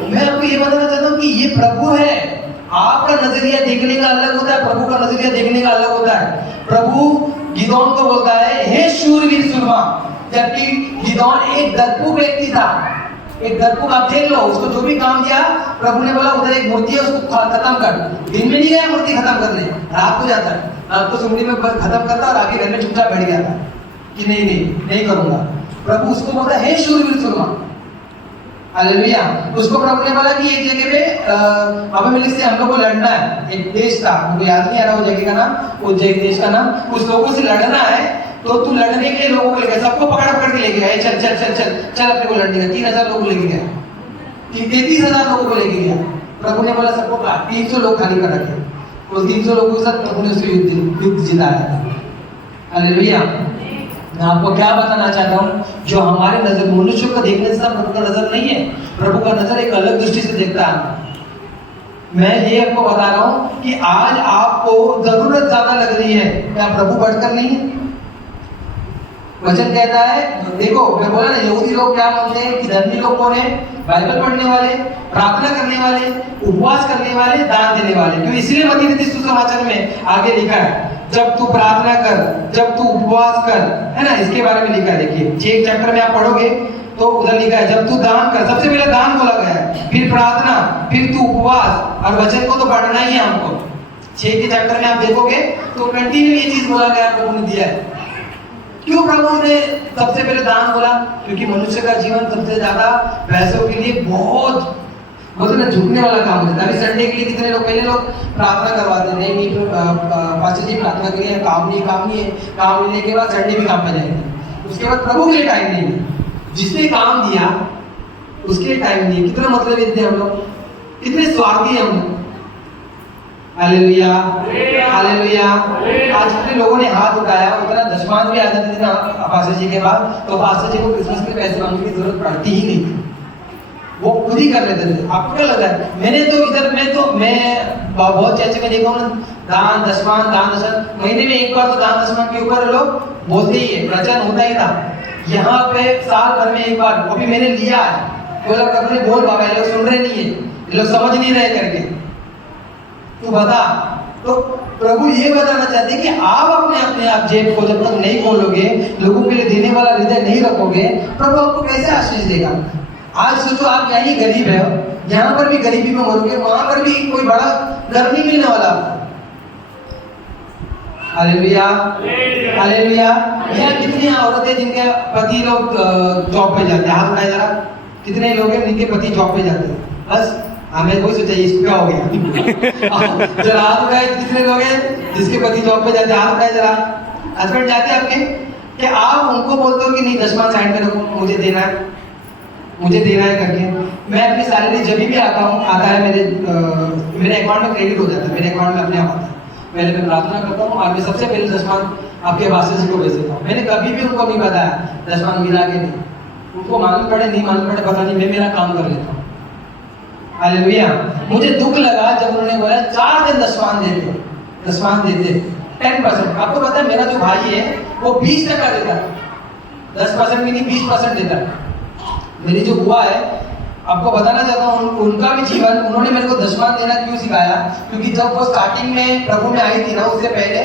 मैं आपको ये बताना चाहता हूँ कि ये प्रभु है। आपका नजरिया देखने का अलग होता है, प्रभु का नजरिया देखने का अलग होता है। प्रभु गिदोन को बोलता है हे शूरवीर सूरमा, जबकि गिदोन एक डरपोक व्यक्ति था। एक डरपोक, आप देख लो, उसको जो भी काम दिया प्रभु ने बोला उधर एक मूर्ति है उसको खत्म कर। दिन में नहीं गया मूर्ति खत्म करने, रात को जाता है, रात को सुमरी में खत्म करता और आगे घर में चुपचाप बैठ गया था कि नहीं करूंगा। प्रभु उसको बोलता है हे शूरवीर सूरमा। हालेलुया। उसको प्रभु ने बोला कि एक जगह पे अबीमेलेक से हम लोग को लड़ना है। एक देश था, मुझे याद नहीं आ रहा वो जगह का नाम, उस जगह देश का नाम। उस लोगों से लड़ना है, तो तू लड़ने के लिए लोगों को लेकर सबको पकड़ के लेके गया। चल चल चल चल चल अपने को लड़ने का। 3,000 लोग लेके गया, 33,000 लोगों को लेके गया। प्रभु ने बोला सबको 300 लोग खाली कर रखे। उस 300 लोगों के साथ प्रभु ने उसको युद्ध जिताया। हालेलुया। मैं आपको क्या बताना चाहता हूँ, जो हमारे नजर मनुष्य को देखने से प्रभु का नजर नहीं है। प्रभु का नजर एक अलग दृष्टि से देखता है। मैं ये आपको बता रहा हूँ कि आज आपको जरूरत ज्यादा लग रही है, क्या प्रभु बढ़कर नहीं है? वचन कहता है, देखो मैं बोला ना, यहूदी लोग क्या बोलते हैं कि धर्मी लोग कौन है? बाइबल पढ़ने वाले, प्रार्थना करने वाले, उपवास करने वाले, दान देने वाले। क्यों? इसलिए मत्ती रचित सुसमाचार में आगे लिखा है जब तू प्रार्थना कर, जब तू उपवास कर, है ना, इसके बारे में लिखा है। देखिए 6 चैप्टर में आप पढ़ोगे तो उधर लिखा है जब तू दान कर, सबसे पहले दान बोला गया है, फिर प्रार्थना, फिर तू उपवास, और वचन को तो पढ़ना ही है हमको। 6 के चैप्टर में आप देखोगे तो कंटिन्यू ये चीज बोला गया, प्रभु ने दिया है। क्यों प्रभु ने सबसे पहले दान बोला? क्योंकि मनुष्य का जीवन सबसे ज्यादा पैसों के लिए बहुत झुकने वाला काम होता है। अभी संडे के लिए कितने लोग, पहले लोग प्रार्थना करवाते नहीं पास्टर जी प्रार्थना करिए, काम नहीं है, काम मिलने के बाद संडे भी काम पे जाएंगे, उसके बाद प्रभु के लिए टाइम नहीं है। जिसने काम दिया उसके टाइम नहीं। कितना मतलब इतने हम लोग कितने स्वार्थी है हम लोग। Hallelujah, hallelujah. आज जितने लोगों ने हाथ उठाया उतना दशमान भी आ जाते थे ना पास्टर जी के बाद, तो पास्टर जी को क्रिसमस के पैसे मांगने की जरूरत पड़ती ही नहीं, वो खुद ही कर लेते थे। आपको क्या लग रहा है? मैंने तो इधर मैं बहुत चर्च में देखा हूँ दान दशमान, महीने में एक बार तो दान दशमान के ऊपर लोग बोलते ही है, प्रचार होता ही था। यहाँ पे साल भर में एक बार, अभी मैंने लिया है, बोला प्रभु ने बोल बाबा, ये लोग सुन रहे नहीं है, ये लोग समझ नहीं रहे करके। तू बता। तो प्रभु ये बताना चाहते हैं कि आप अपने आप जेब को जब तक नहीं खोलोगे, लोगों के लिए देने वाला हृदय नहीं रखोगे, प्रभु आपको कैसे आशीष देगा। आज सोचो आप यहीं गरीब है, यहाँ पर भी गरीबी में मरोगे, वहां पर भी कोई बड़ा घर नहीं मिलने वाला। Hallelujah, hallelujah. यहाँ कितनी औरतें जिनके पति लोग जॉब पे जाते हैं, हाथ उठाए जरा। कितने लोग हैं जिनके पति जॉब पे जाते हैं? बस हमें कोई सोचा इसको क्या हो गया। जरा हाथ उठाए, कितने लोग हैं जिसके पति जॉब पे जाते हैं? हाथ उठाए जरा। हस्बैंड जाते हैं आपके, क्या आप उनको बोलते हो कि नहीं दशमांश साइड में रखो, मुझे देना है, मुझे देना है करके? मैं अपनी सैलरी जब भी आता है मेरे अकाउंट में क्रेडिट हो जाता है, मेरे अकाउंट में अपने आप आता है। पहले मैं प्रार्थना करता हूँ और मैं सबसे पहले दशमांश आपके वासी को भेज देता हूँ। मैंने कभी भी उनको नहीं बताया दशमांश मिला के नहीं, उनको मालूम पड़े नहीं मालूम पड़े पता नहीं, मैं मेरा काम कर लेता हूँ। हालेलुया। मुझे दुख लगा जब उन्होंने बोला 4 दिन दशमांश देते 10%। आपको पता है मेरा जो भाई है वो 20% देता है, 10% भी नहीं 20% देता है। मेरी जो बुआ है, आपको बताना चाहता हूँ उनका भी जीवन, उन्होंने मेरे को दशमांश देना क्यों सिखाया, क्योंकि जब वो स्टार्टिंग में प्रभु में आई थी ना, उससे पहले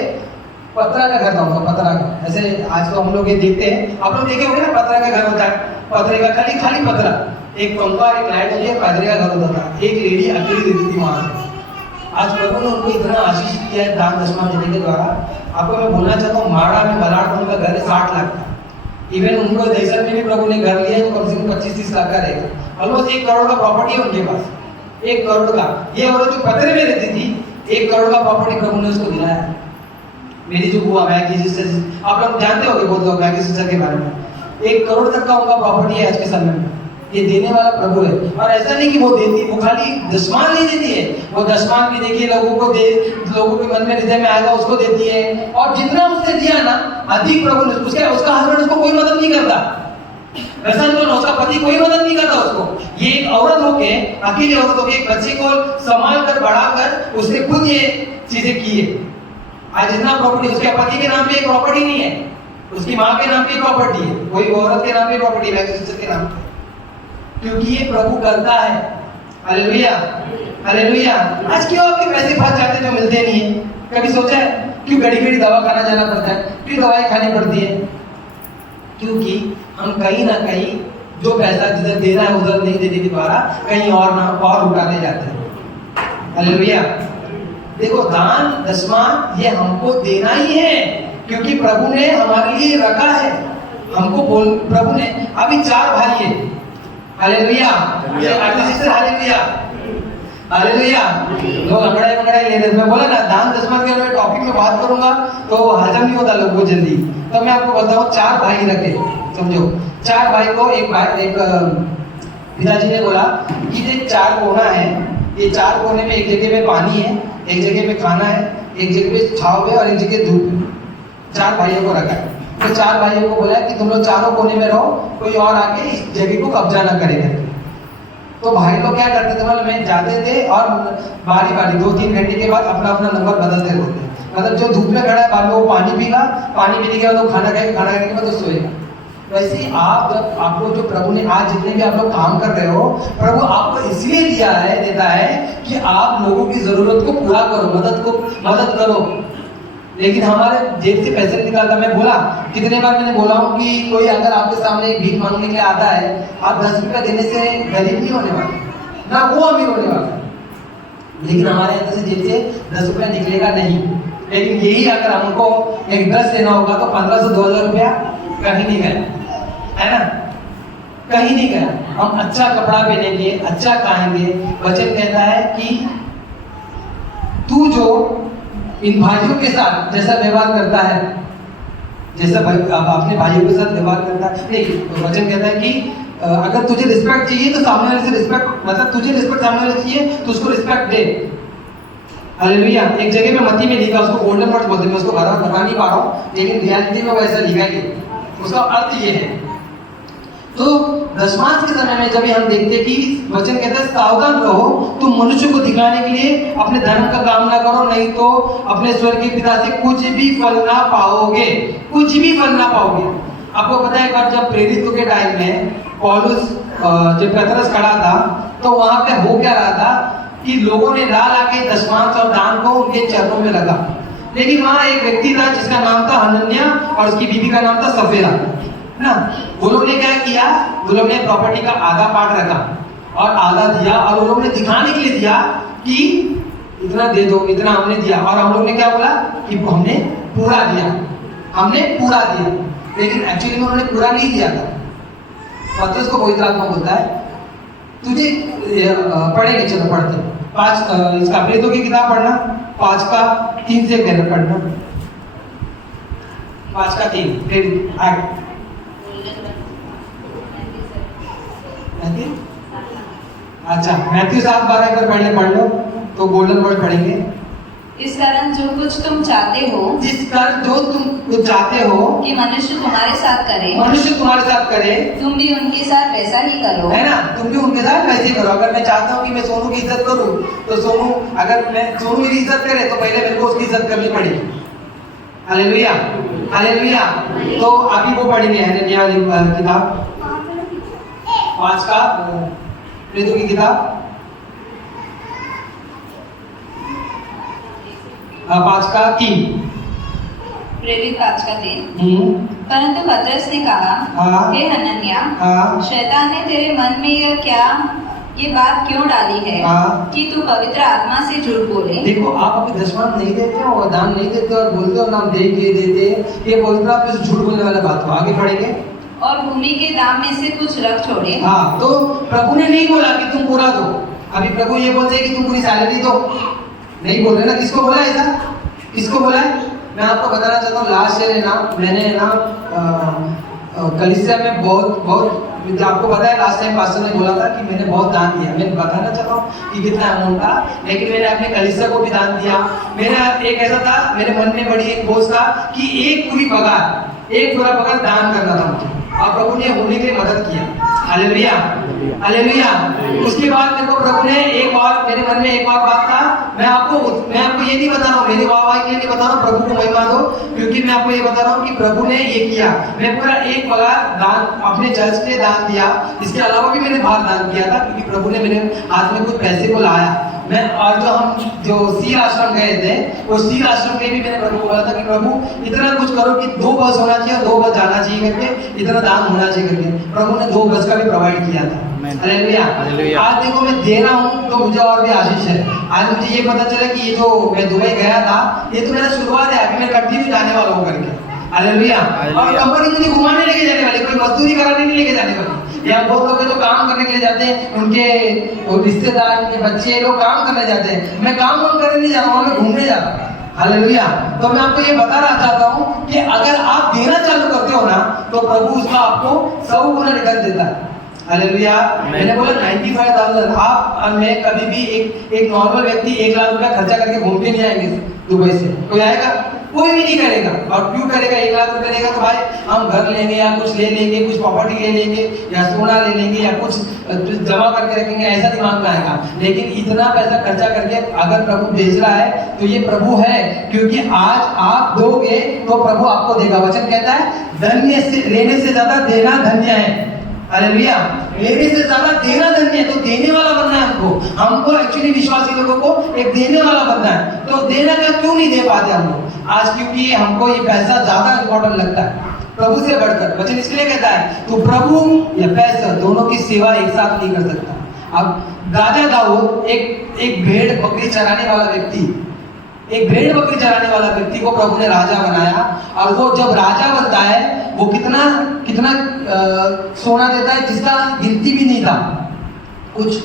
पतरा का घर था उनका, पतरा का। ऐसे आज तो हम लोग ये देखते हैं, आप लोग देखे होंगे ना, पतरा का घर होता है, पतरे का खाली पतरा, एक पंखा एक लाइट होती है, पतरे का घर होता था। एक लेडी अकेली रहती थी वहां से। आज प्रभु ने उनको इतना आशीष किया है दान दशमांश देने के द्वारा। आपको मैं बोलना चाहता हूँ, माड़ा में बलाट में उनका घर 60 लाख का। इवन उनको दहशत में भी प्रभु ने घर लिया है, कम से कम 25-30 लाख का रहेगा। ऑलमोस्ट 1 करोड़ का प्रॉपर्टी है उनके पास, 1 करोड़ का। ये औरत जो पतरे में रहती थी, 1 करोड़ का प्रॉपर्टी प्रभु ने उसको दिलाया है। मेरी जो बुआ मैगी सिस्टर, आप लोग जानते होंगे बहुत लोग मैगी सिस्टर के बारे में, 1 करोड़ तक का उनका प्रॉपर्टी है आज के समय में। ये देने वाला प्रभु है। और ऐसा नहीं कि वो देती, वो खाली दशमांश नहीं देती है, वो दशमांश भी देखिए लोगों के मन में हृदय में आएगा उसको देती है। और जितना उसने दिया ना अधिक प्रभु ने उसका हस्बैंड उसको कोई मदद नहीं करता, ऐसा नहीं, उसका पति कोई मदद नहीं करता उसको। ये एक औरत होके, अकेली औरत होके एक बच्चे को संभाल कर बढ़ा कर उसने खुद ये चीजें की है। आज जितना प्रॉपर्टी उसके पति के नाम पे एक प्रॉपर्टी नहीं है, उसकी माँ के नाम पे प्रॉपर्टी है, कोई औरत के नाम पे प्रॉपर्टी है, सिस्टर के नाम पे, क्योंकि ये प्रभु करता है। Hallelujah, hallelujah. आज क्यों आपके पैसे फंस जाते जो मिलते नहीं है? कभी सोचा है क्यों घड़ी दवा खाना जाना पड़ता है, क्यों दवाई खानी पड़ती है? क्योंकि हम कहीं ना कहीं जो पैसा जिधर देना है उधर नहीं देने के द्वारा कहीं और उठाने जाते हैं। हालेलुया। देखो, दान दशमांश ये हमको देना ही है, क्योंकि प्रभु ने हमारे लिए रखा है। हमको प्रभु ने, अभी 4 भाई है। Hallelujah, hallelujah, hallelujah. लोग अंगड़ाई ले रहे। मैं बोला ना दान दशमांश के टॉपिक में बात करूंगा तो हजम नहीं होता लोगों को जल्दी। तो मैं आपको बताऊं, 4 भाई रखे, समझो 4 भाई को एक पिताजी ने बोला कि ये 4 कोना है, ये 4 कोने में एक जगह में पानी है, एक जगह में खाना है, एक जगह पे छाव है और एक जगह धूप है। 4 भाइयों को रखा है। तो 4 भाइयों को बोला कि तुम लोग चारों कोने में रहो, कोई और आके इस जगह को कब्जा ना करेगा। तो भाई लोग क्या करते थे, मतलब मैं जाते थे और बारी 2-3 घंटे के बाद अपना नंबर बदलते रहते। मतलब जो धूप में खड़ा है बाद में वो पानी पीगा, पानी पीने के बाद वो खाना खाएगा, खाना खाने के बाद वो सोएगा। वैसे ही आपको जो प्रभु ने आज जितने भी आप लोग काम कर रहे हो, प्रभु आपको इसलिए देता है कि आप लोगों की जरूरत को पूरा करो, मदद करो। लेकिन हमारे जेब से पैसे निकालता। मैं बोला कितने बार मैंने बोला हूँ कि कोई अगर आपके सामने एक भीख मांगने के लिए आता है, आप 10 रुपया देने से गरीब नहीं होने वाले, ना वो अमीर होने वाला। लेकिन हमारे यहाँ से जेब से 10 रुपया निकलेगा नहीं। लेकिन यही अगर हमको एक ड्रेस लेना होगा तो 1500-2000 रुपया कहीं नहीं गया, है ना, कहीं नहीं गया। हम अच्छा कपड़ा पहनेंगे, अच्छा खाएंगे। वचन कहता है कि तू जो इन भाइयों के साथ जैसा व्यवहार करता है, जैसा अपने भाइयों के साथ व्यवहार करता है, नहीं, तो वचन कहता है कि अगर तुझे रिस्पेक्ट चाहिए तो सामने वाले से रिस्पेक्ट, मतलब तुझे रिस्पेक्ट सामने वाले चाहिए तो उसको रिस्पेक्ट दे। हालेलुया। एक जगह में मत्ती में लिखा, उसको गोल्डन वर्ड्स बोलते हैं, मैं उसको बता नहीं पा रहा हूँ, लेकिन रियलिटी में वैसा लिखा है। उसका अर्थ ये है। तो दशमांश के समय में जब हम देखते कि वचन कहता है सावधान रहो, तुम मनुष्य को दिखाने के लिए अपने धर्म का काम ना करो, नहीं तो अपने स्वर्गीय पिता से कुछ भी फल ना पाओगे, कुछ भी फल ना पाओगे। आपको पता है एक बार जब प्रेरितों के टाइम में पौलुस जब पतरस खड़ा था तो वहां पे हो क्या रहा था, कि लोगों ने ला के दशमांश और दान को उनके चरणों में लगा। लेकिन वहां एक व्यक्ति था जिसका नाम था हनन्या और उसकी बीवी का नाम था सफेरा, ना। वो लोग ने क्या किया, वो लोग ने प्रॉपर्टी का आधा पार्ट रखा और आधा दिया, और वो लोग ने दिखाने के लिए दिया कि इतना दे दो, इतना हमने दिया। और हम लोग ने क्या बोला कि हमने पूरा दिया, हमने पूरा दिया। लेकिन एक्चुअली में उन्होंने पूरा नहीं दिया था। पतरस को पवित्र आत्मा बोलता है तुझे पढ़ेंगे, चलो पढ़ते 5 इसका प्रेरितों की किताब पढ़ना 5 का 3 से पढ़ना 5 का 3 प्रेरित एक्ट। अच्छा, मैथ्यू 7:12 एक बार पढ़ने पढ़ लो तो गोल्डन वर्ड पढ़ेंगे। इस कारण जो कुछ तुम चाहते हो, जिस कारण जो तुम कुछ चाहते हो कि मनुष्य तुम्हारे साथ करे, मनुष्य तुम्हारे साथ करे, तुम भी उनके साथ वैसा ही करो, है ना। तुम भी उनके साथ वैसे ही करो। अगर मैं चाहता हूँ कि मैं सोनू की इज्जत करूँ तो सोनू, अगर मैं सोनू मेरी इज्जत करे तो पहले मेरे को उसकी इज्जत करनी पड़ेगी। Hallelujah, hallelujah. तो अभी वो पढ़ेंगे हनन्या वाली किताब 5 का प्रेरितों की किताब 5 का 3 प्रेरित 5 का 3। परंतु पतरस ने कहा, हे हनन्या, शैतान ने तेरे मन में ये बात क्यों डाली है कि तू पवित्र आत्मा से झूठ बोले? देखो, आप अभी दशमांश नहीं देते हो और दान नहीं देते और बोलते हो नाम देंगे देते, ये पवित्र आत्मा से झूठ बोलने वाला बात हो। आगे पढ़ेंगे। और भूमि के दाम में से कुछ रख छोड़े। हाँ, तो प्रभु ने नहीं बोला कि तुम पूरा दो। अभी प्रभु ये बोलते हैं कि तुम पूरी सैलरी दो, नहीं बोल रहे ना। किसको बोला ऐसा, किसको बोला है? मैं आपको बताना चाहता हूँ, लास्ट ईयर है ना, मैंने ना कलीसिया में बहुत आपको पता है लास्ट टाइम पास्टर ने बोला था कि मैंने बहुत दान दिया। मैं बताना चाहता हूँ कि कितना अमाउंट था, लेकिन मैंने अपने कलीसिया को भी दान दिया। मेरा एक ऐसा था, मेरे मन में बड़ी एक बोझ था कि एक पूरा पगार दान करना था मुझे, और प्रभु ने होने के लिए मदद किया। Hallelujah, hallelujah. उसके बाद मेरे को प्रभु ने एक और, मेरे मन में एक और बात था। मैं आपको ये नहीं बता रहा हूँ, मेरी वाह के लिए नहीं बता रहा हूँ, प्रभु को महिमा दो, क्योंकि मैं आपको ये बता रहा हूँ कि प्रभु ने ये किया। मैं पूरा एक पगार दान अपने चर्च के लिए दान दिया। इसके अलावा भी मैंने बाहर दान किया था, क्योंकि प्रभु ने मेरे हाथ में कुछ पैसे को लाया। मैं और जो सील आश्रम गए थे, वो सील आश्रम के भी मैंने प्रभु को बोला था कि प्रभु इतना कुछ करो कि 2 बस होना चाहिए और 2 बस जाना चाहिए करके, इतना दान होना चाहिए करके। प्रभु ने 2 बस का भी प्रोवाइड किया था। हालेलुया। आज देखो मैं दे रहा हूँ तो मुझे और भी आशीष है। आज मुझे ये पता चला कि ये जो मैं दुबई गया था, ये तो मेरा शुरुआत है, अभी मैं कंटिन्यू जाने वाला हूँ करके। हालेलुया। और कंपनी मुझे घुमाने लेके जाने वाली, कोई मजदूरी कराने नहीं लेके जाने वाली। या बहुत लोग जो काम करने के लिए जाते हैं, उनके रिश्तेदार, उनके बच्चे लोग काम करने जाते हैं। मैं काम करने नहीं जा रहा हूँ, मैं घूमने जा रहा हूँ। हालेलुया। तो मैं आपको ये बताना चाहता हूँ कि अगर आप देना चालू करते हो ना, तो प्रभु उसका आपको 100 गुना रिटर्न देता है। हालेलुया। मैंने बोला 95,000। आप मैं कभी भी एक नॉर्मल व्यक्ति 1 लाख रुपया खर्चा करके घूम के नहीं आएंगे दुबई से। कोई आएगा? कोई भी नहीं करेगा। और क्यों करेगा? 1 लाख रुपए देगा तो भाई हम घर लेंगे या कुछ ले लेंगे, कुछ प्रॉपर्टी ले लेंगे या सोना ले लेंगे या कुछ जमा करके रखेंगे, ऐसा दिमाग में आएगा। लेकिन इतना पैसा खर्चा करके अगर प्रभु भेज रहा है तो ये प्रभु है, क्योंकि आज आप दोगे तो प्रभु आपको देगा। वचन कहता है धन्य से, लेने से ज्यादा देना धन्य है। हालेलुया। लेने से ज्यादा देना धन्य है। तो देने वाला बनना है हमको एक्चुअली विश्वासी लोगों को एक देने वाला बनना है। तो देना का क्यों नहीं दे पाते हम लोग आज? क्योंकि हमको ये पैसा ज्यादा इंपॉर्टेंट लगता है प्रभु से बढ़कर। वचन इसलिए कहता है तो प्रभु या पैसा दोनों की सेवा एक साथ नहीं कर सकता। अब राजा दाऊद एक भेड़ बकरी चराने वाला व्यक्ति, एक भेड़ बकरी चराने वाला व्यक्ति को प्रभु ने राजा बनाया। और वो जब राजा बनता है वो कितना सोना देता है जिसका गिनती भी नहीं था। कुछ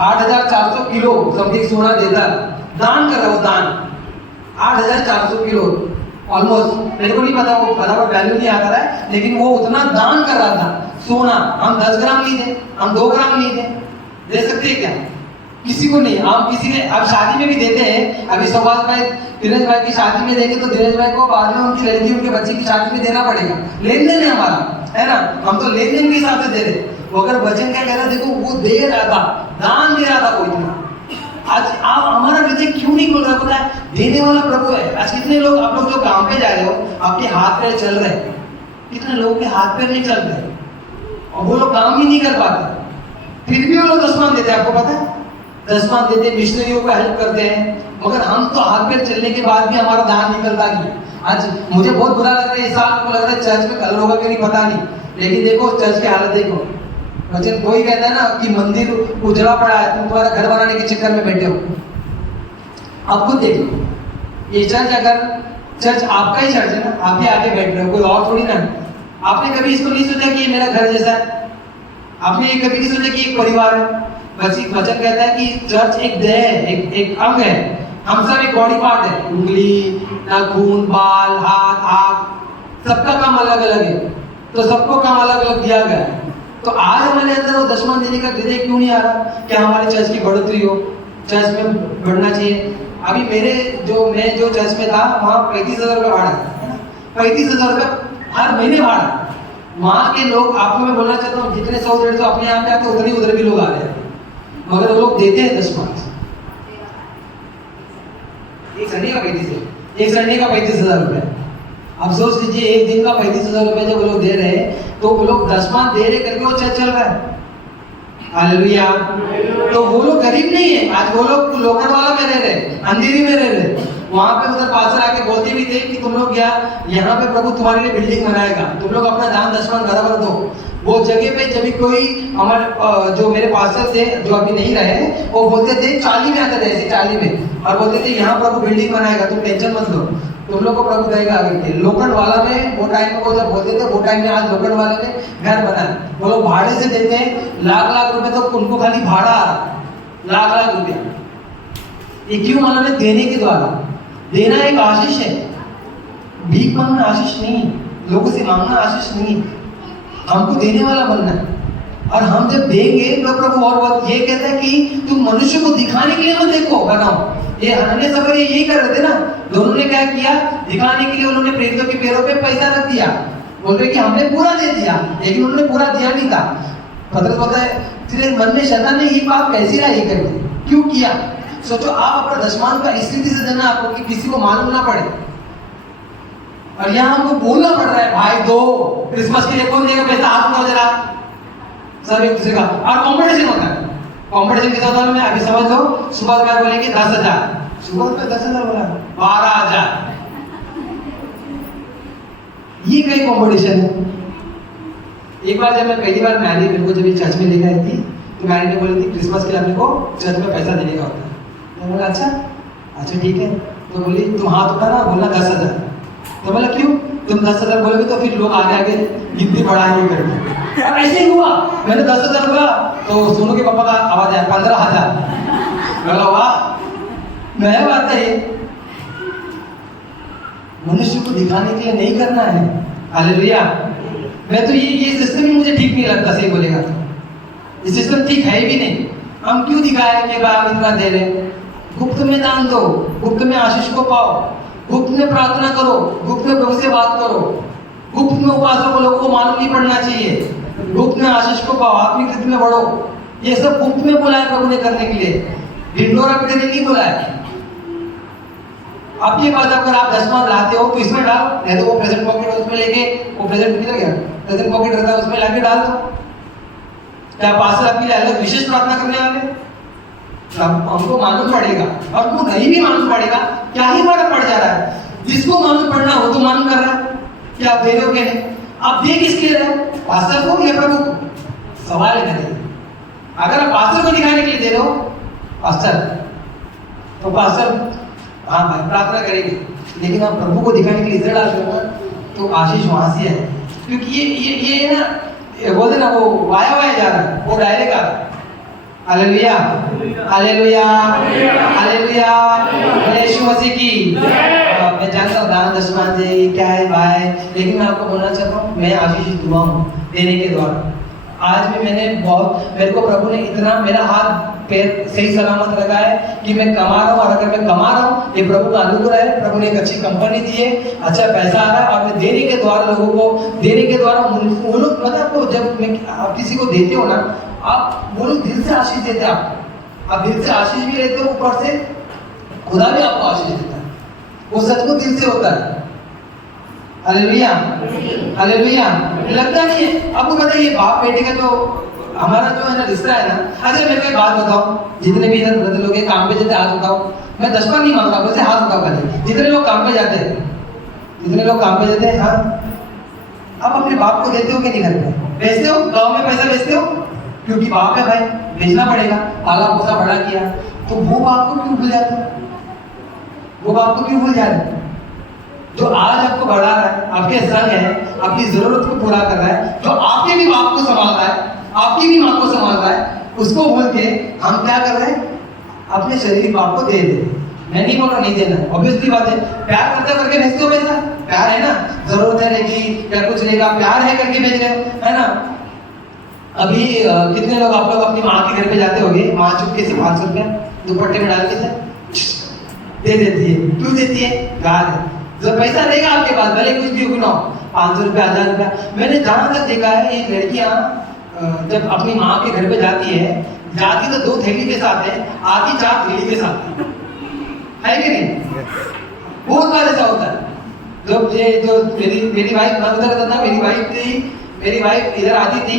8,400 किलो समथिंग सोना देता है। दान कर रहा वो दान 8,400 किलो ऑलमोस्ट। मेरे को नहीं पता, वो बराबर वैल्यू नहीं आता है, लेकिन वो उतना दान कर रहा था सोना। हम 10 ग्राम नहीं थे, हम 2 ग्राम नहीं थे। दे सकते हैं क्या? किसी को नहीं। हम किसी ने अब शादी में भी देते हैं। अभी सुभाष भाई, दिनेश भाई की शादी में देंगे तो दिनेश भाई को बाद में उनकी लड़की, उनके बच्चे की शादी में देना पड़ेगा। लेन देन है हमारा, है ना। हम तो लेन देन के हिसाब से दे रहे। वो अगर वचन क्या कह रहा, देखो वो दे रहा था, दान दे रहा था वो इतना। आज आप हमारा हृदय क्यों नहीं खोल रहा? पता है देने वाला प्रभु है। आज कितने लोग, आप लोग जो काम पे जा रहे हो, आपके हाथ पैर चल रहे हैं, कितने लोगों के हाथ पैर नहीं चल रहे और वो लोग काम ही नहीं कर पाते, फिर भी वो लोग दशमान देते हैं। आपको पता है दसवां देते, मिशनरियों को हेल्प करते हैं, मगर हम तो हाथ पैर चलने के बाद भी हमारा दान निकलता नहीं। आज मुझे बहुत बुरा लग रहा है, इस साल को लग रहा है चर्च में कलर होगा कि नहीं पता नहीं, लेकिन देखो चर्च की हालत देखो। वचन कोई कहता है ना कि मंदिर उजड़ा पड़ा है, तुम तुम्हारा घर बनाने के चक्कर में बैठे हो। अब खुद देखो, ये चर्च अगर चर्च आपका ही चर्च है ना, आप भी आगे बैठ रहे हो, कोई और थोड़ी ना। आपने कभी इसको नहीं सोचा कि ये मेरा घर जैसा है? आपने ये कभी नहीं सोचा कि एक परिवार है? वचन कहता है कि चर्च एक देह है, एक अंग है। हम सब एक बॉडी पार्ट है, उंगली, नाखून, बाल, हाथ, आँख, सबका काम अलग अलग है, तो सबको काम अलग अलग दिया गया है। तो आज हमारे अंदर वो दशमान देने का हृदय क्यों नहीं आ रहा? क्या हमारे चर्च की बढ़ोतरी हो, चर्च में बढ़ना चाहिए। अभी मैं जो चर्च में था वहाँ 35,000 रुपये भाड़ा है, 35,000 रुपये हर महीने भाड़ा। वहाँ के लोग, आपको मैं बोलना चाहता हूँ, जितने 100-150 अपने यहाँ पे आते उतने उधर भी लोग आ रहे हैं, मगर वो लोग देते हैं 10 मार्क्स। एक संडे का 35,000 रुपये। अब सोच लीजिए एक दिन का 35,000 रुपये जब वो लोग दे रहे हैं, तो वो लोग 10 मार्क्स दे रहे करके वो चर्च चल रहा है। हालेलुया। तो वो लोग गरीब नहीं है, आज वो लोग लोकल वाला में रह रहे, अंधेरी में रह रहे। वहां पे उधर पास्टर आके बोलते भी थे कि तुम लोग यहाँ पे प्रभु तुम्हारे लिए बिल्डिंग बनाएगा, तुम लोग अपना दान दशमान बराबर दो। वो जगह पे जब भी कोई हमारे जो मेरे पास्टर थे जो अभी नहीं रहे, वो बोलते थे 40 में आते थे, ऐसे 40 में, और बोलते थे यहाँ प्रभु बिल्डिंग बनाएगा, तुम टेंशन मत लो, तुम लोग को प्रभु देगा आगे के। लोकल वाला में वो टाइम में वो जब बोलते थे, वो टाइम में आज लोकल वाले में घर बना है, वो लोग भाड़े से देते हैं, लाख रुपए तो उनको खाली भाड़ा आ रहा, लाख रुपया। ये क्यों? उन्होंने देने के द्वारा, देना एक आशीष है, भीख मांगना आशीष नहीं, लोगों से मांगना आशीष नहीं, हमको देने वाला बनना है। और हम जब देंगे तो प्रभु और बात ये कहता है कि तुम मनुष्य को दिखाने के लिए मत देखो बनाओ। ये हनन्याह सफर यही कर रहे थे ना, दोनों ने क्या किया? दिखाने के लिए उन्होंने प्रेरितों के पैरों पे पैसा रख दिया, बोल रहे कि हमने पूरा दे दिया, लेकिन उन्होंने पूरा दिया नहीं था। पता पता है फिर मन में शैतान ने ये पाप कैसे रहा, ये करके क्यों किया? सोचो आप अपना दशमान का इस रीति से देना आपको कि किसी को मालूम ना पड़े, और यहाँ हमको बोलना पड़ रहा है भाई दो, क्रिसमस के लिए कौन देगा पैसा, हाथ उठाओ जरा, सब एक दूसरे का। और कॉम्पिटिशन होता है, कॉम्पिटिशन के साथ में अभी समझ लो, सुबह में बोलेंगे 10,000, सुबह में 10,000 बोला 12,000, ये कई कॉम्पिटिशन है। एक बार जब मैं पहली बार मैरी मेरे को जब चर्च में लेकर आई थी, तो मैरी ने बोली थी क्रिसमस के लिए अपने को चर्च में पैसा देने का होता है। तो बोला अच्छा ठीक है। तो बोली तुम हाथ उठाना, बोलना 10,000। तो बोला क्यों? तुम 10,000 बोलोगे तो फिर लोग आगे गिनती बढ़ाएंगे करके। और ऐसे ही हुआ, मैंने 10,000 बोला तो सोनू के पापा का आवाज आया 15,000। बोला वाह, नया बात है ये, मनुष्य को दिखाने के लिए नहीं करना है। हालेलुया। मैं तो ये सिस्टम ही मुझे ठीक नहीं लगता, सही बोलेगा तो ये सिस्टम ठीक है भी नहीं। हम क्यों दिखाए कि भाई हम इतना दे रहे? गुप्त में दान दो, गुप्त में आशीष को पाओ, गुप्त में प्रार्थना करो, गुप्त में प्रभु से बात करो, गुप्त में उपासों को लोगों को मालूम नहीं पड़ना चाहिए, गुप्त में आशीष को पाओ, आत्मिक गति में बढ़ो। ये सब गुप्त में बोला है प्रभु ने करने के लिए, ढिंढोरा पीटने के लिए नहीं बोला है। आप ये बात अगर आप 10 मार्क लाते हो तो इसमें डालो, नहीं तो वो प्रेजेंट पॉकेट उसमें लेके, वो प्रेजेंट निकल गया, प्रेजेंट पॉकेट रहता है उसमें लाके डाल दो। क्या पास्टर आपके लिए अलग विशेष प्रार्थना करने वाले? हमको मालूम पड़ेगा, और को नहीं भी मालूम पड़ेगा, क्या ही फर्क पड़ जा रहा है? जिसको मालूम पड़ना हो तो मालूम कर रहा है कि आप दे रहे हो क्या नहीं। आप दे किसके रहे? पास्टर को या प्रभु को? सवाल है नहीं। अगर आप पास्टर को दिखाने के लिए दे रहे हो, पास्टर तो पास्टर हाँ भाई प्रार्थना करेंगे, लेकिन आप प्रभु को दिखाने के लिए इधर डाल दो तो आशीष वहां से है। क्योंकि ये ना बोलते ना, वो वाया जा रहा है, वो डायरेक्ट आ रहा है। हालेलुया, हालेलुया, हालेलुया, यीशु मसीह की। मैं जानता हूँ दान दशमान दे क्या है भाई, लेकिन मैं आपको बोलना चाहता हूँ मैं आशीषित हुआ हूँ देने के द्वारा। आज भी मेरे को प्रभु ने इतना, मेरा हाथ पैर सही सलामत रखा है कि मैं कमा रहा हूँ, और अगर मैं कमा रहा हूँ ये प्रभु का अनुग्रह है। प्रभु ने एक अच्छी कंपनी दी है, अच्छा पैसा आ रहा है, और मैं देने के द्वारा लोगों को देने के द्वारा वो लोग मतलब जब आप किसी को देते हो ना, आप वो लोग दिल से आशीष देते हैं। आप दिल से आशीष भी लेते हो, ऊपर से खुदा भी आपको आशीष देता है। वो सच को दिल से होता है। Hallelujah, hallelujah. लगता नहीं है आपको? बताइए बाप बेटे का जो हमारा जो है ना रिश्ता है ना। अच्छा मेरे को एक बात बताओ, जितने भी इधर ब्रदर लोग हैं काम पे जाते हाथ उठाओ। मैं 10 बार नहीं मांग रहा, वैसे हाथ उठाओ पहले। जितने लोग काम पे जाते हैं, जितने लोग काम पे जाते हैं, हाँ आप अपने बाप को देते हो कि नहीं घर पे? भेजते हो? गाँव में पैसा भेजते हो? क्योंकि बाप है भाई, भेजना पड़ेगा, पाला पोसा बड़ा किया। तो वो बाप को क्यों भूल जाते? वो बाप को क्यों भूल जा रहे? जो आज आपको बढ़ा रहा है, आपके संग है, आपकी जरूरत को पूरा कर रहा है, जो आपके भी बाप को संभाल रहा है, आपकी भी माँ को संभाल रहा है, उसको भूल के हम क्या कर रहे हैं? अपने शरीर बाप को दे दे। मैं नहीं बोल रहा नहीं देना, ऑब्वियसली बात है। प्यार करते करके भेजते हो पैसा, प्यार है ना, जरूरत है रहेगी या कुछ रहेगा, प्यार है करके भेज रहे हो, है ना। अभी कितने लोग आप लोग अपनी माँ के घर पे जाते होंगे, माँ चुपके से 500 रुपया दुपट्टे में डाल के दे देती है। क्यों देती है? प्यार है। जब पैसा रहेगा आपके पास, भले कुछ भी हो ना, 500 रुपया 1000 रुपया। मैंने जहां तक देखा है, ये लड़कियां जब अपनी माँ के घर पे जाती है, जाती तो 2 थैली के साथ है, आती 4 थैली के साथ है कि नहीं? बहुत बार ऐसा होता है। जब ये जो मेरी वाइफ मैं उधर रहता था, मेरी वाइफ इधर आती थी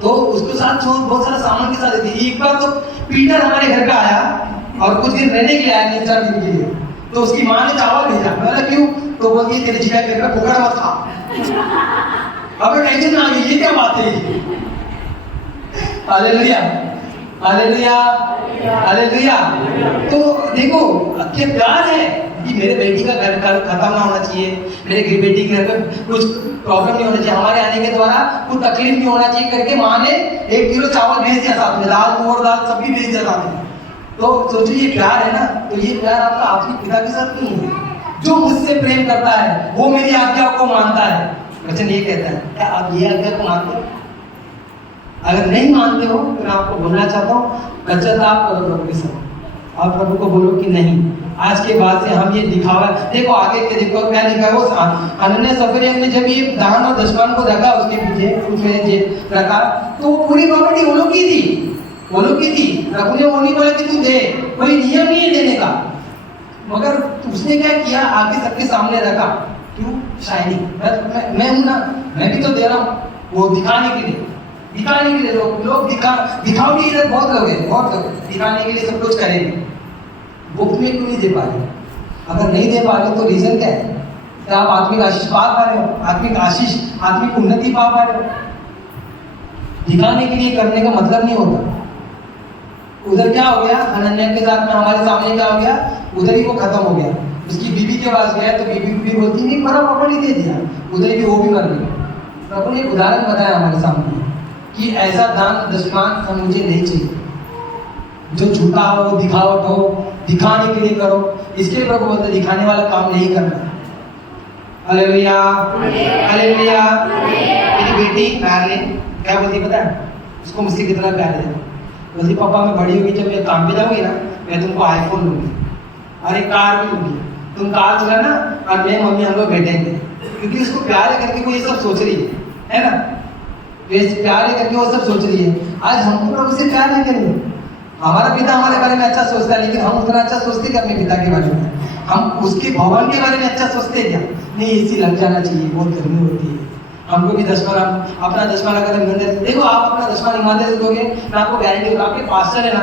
तो उसके साथ बहुत सारा सामान के साथ थी। एक बार तो पीटर हमारे घर पे आया और कुछ दिन रहने के लिए आया, 3-4 दिन के लिए। तो उसकी माँ ने चावल भेजा। मैंने क्यों? तो बोलती है तेरे जीजा के घर पे भूखा मत खा। अब टेंशन आ गई, ये क्या बात है? Hallelujah, hallelujah, hallelujah. तो देखो क्या प्यार है कि मेरे बेटी का घर खत्म ना होना चाहिए, मेरे बेटी के घर पे कुछ प्रॉब्लम नहीं होना चाहिए, हमारे आने के द्वारा कुछ तकलीफ नहीं होना चाहिए करके माँ ने 1 किलो चावल भेज दिया, साथ में दाल, तुअर दाल सब भी भेज दिया साथ में। तो सोचो ये प्यार है ना। तो ये प्यार आपका आपके पिता के साथ नहीं है। जो मुझसे प्रेम करता है वो मेरी आज्ञा को मानता है। वचन ये कहता है, क्या आप ये आज्ञा को मानते हो? अगर नहीं मानते हो तो मैं आपको बोलना चाहता हूँ, पश्चाताप करो प्रभु के साथ और प्रभु को बोलो कि नहीं, आज के बाद से हम ये दिखावा। देखो आगे के देखो क्या लिखा है, वो हनन्याह सफरिया ने जब ये दान और दशमान को रखा उसके पीछे उसमें रखा, तो वो पूरी प्रॉपर्टी वो लोग की थी, वो लोग की थी। प्रभु ने वो नहीं बोला कि तू दे, कोई नियम नहीं है देने का, मगर उसने क्या किया? आगे सबके सामने रखा। क्यों? शाइनिंग, मैं हूं ना, मैं भी तो दे रहा हूँ। वो दिखाने के लिए लोग दिखावटी इधर बहुत लोग हैं, बहुत लोग दिखाने के लिए सब कुछ करेंगे। मुफ्त में क्यों नहीं दे पा रहे? अगर नहीं दे पा रहे तो रीजन क्या है? क्या आप आत्मिक आशीष पा रहे हो? आत्मिक आशीष, आत्मिक उन्नति पा रहे हो? दिखाने के लिए करने का मतलब नहीं होता। उधर क्या हो गया? हनन्याह के साथ में हमारे सामने क्या हो गया? उधर ही वो खत्म हो गया। उसकी बीवी के पास गया तो बीवी भी बोलती नहीं, बड़ा प्रॉपर्टी दे दिया, उधर भी वो भी मर गई। प्रभु ने उदाहरण बताया हमारे सामने कि ऐसा दान दशमान मुझे नहीं चाहिए जो झूठा हो, दिखावट हो, दिखाने के लिए करो। इसके लिए प्रभु बोलते दिखाने वाला काम नहीं करना। Hallelujah, hallelujah. मेरी बेटी प्यार क्या बोलती पता है? उसको मुझसे कितना प्यार है। बोलती पापा मैं बड़ी होगी, जब मैं काम पे जाऊंगी ना, मैं तुमको आईफोन लूंगी और एक कार भी लूंगी, तुम कार चलाना और मैं मम्मी हम लोग बैठेंगे। क्योंकि उसको प्यार है करके वो ये सब सोच रही है ना, प्यार है करके वो सब सोच रही है। आज हमको प्रभु से प्यार नहीं करेंगे। हमारा पिता हमारे बारे में अच्छा सोचता है, लेकिन हम उतना अच्छा सोचते क्या अपने पिता के बारे में? हम उसके भवन के बारे में अच्छा सोचते क्या? नहीं एसी लग जाना चाहिए, बहुत गर्मी होती है, हमको भी दशमान, अपना दशमान अगर ईमानदारी देखो, आप अपना दशमान ईमानदारी दोगे, मैं आपको गारंटी दूंगा। आपके पास्टर है ना,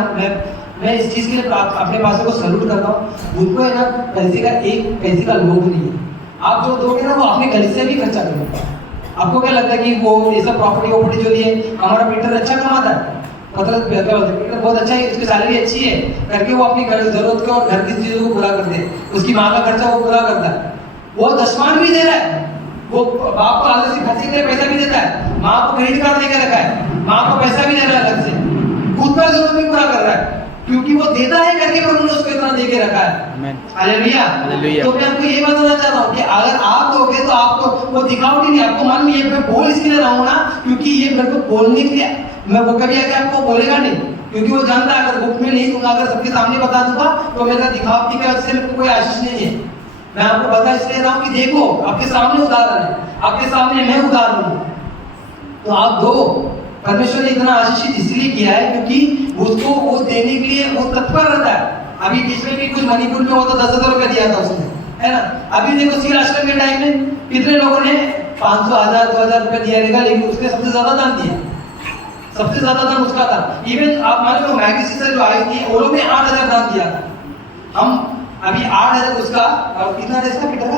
मैं इस चीज़ के लिए अपने पास्टर को सैल्यूट करता हूँ। उनको है ना पैसे का एक पैसे का लोभ नहीं है। आप जो दोगे ना वो अपने घर से भी खर्चा करोगे। आपको क्या लगता है कि वो ये सब प्रॉपर्टी जो लिए हमारा पीटर अच्छा कमाता है? मतलब पीटर बहुत अच्छा है, उसकी सैलरी अच्छी है करके वो अपनी जरूरत को और घर की चीज़ों को पूरा करते हैं, उसकी माँ का खर्चा वो पूरा करता है, वो दशमान भी दे रहा है, वो बाप को अलग से खर्चे के लिए पैसा भी देता है, माँ को क्रेडिट कार्ड देकर रखा है, माँ को पैसा भी दे रहा है अलग से, खुद का जरूरत भी पूरा कर रहा है, क्योंकि वो देता है करके पर उन्होंने उसको इतना दे के रखा है। हालेलुया। तो मैं आपको ये बताना चाह रहा हूँ कि अगर आप दोगे तो आपको वो दिखावटी नहीं, आपको मान लीजिए मैं बोल इसके लिए रहा हूँ ना, क्योंकि ये मेरे को बोलने के लिए, मैं वो कभी आके आपको बोलेगा नहीं, क्योंकि वो जानता है अगर बुक में नहीं दूंगा, अगर सबके सामने बता दूंगा तो मेरा दिखावटी का उससे मेरे को कोई आशीष नहीं है। मैं आपको बता इसलिए रहा हूँ कि देखो आपके सामने उदाहरण है, आपके सामने मैं उदाहरण हूँ, तो आप दो। परमेश्वर ने इतना आशीषित इसलिए किया है क्योंकि उसको वो देने के लिए वो तत्पर रहता है। अभी बीच में भी कुछ मणिपुर में वो तो 10,000 रुपया दिया था उसने, है ना। अभी देखो श्री राष्ट्र के टाइम में कितने लोगों ने 500, 1000, 2000 रुपए दिया रहेगा, लेकिन उसने सबसे ज्यादा दान दिया, सबसे ज्यादा दान उसका था। इवन आप मान लो मैगी सिस्टर जो आई थी, वो लोग ने 8000 दान दिया था। हम अभी 8000 उसका, और कितना था इसका बेटा का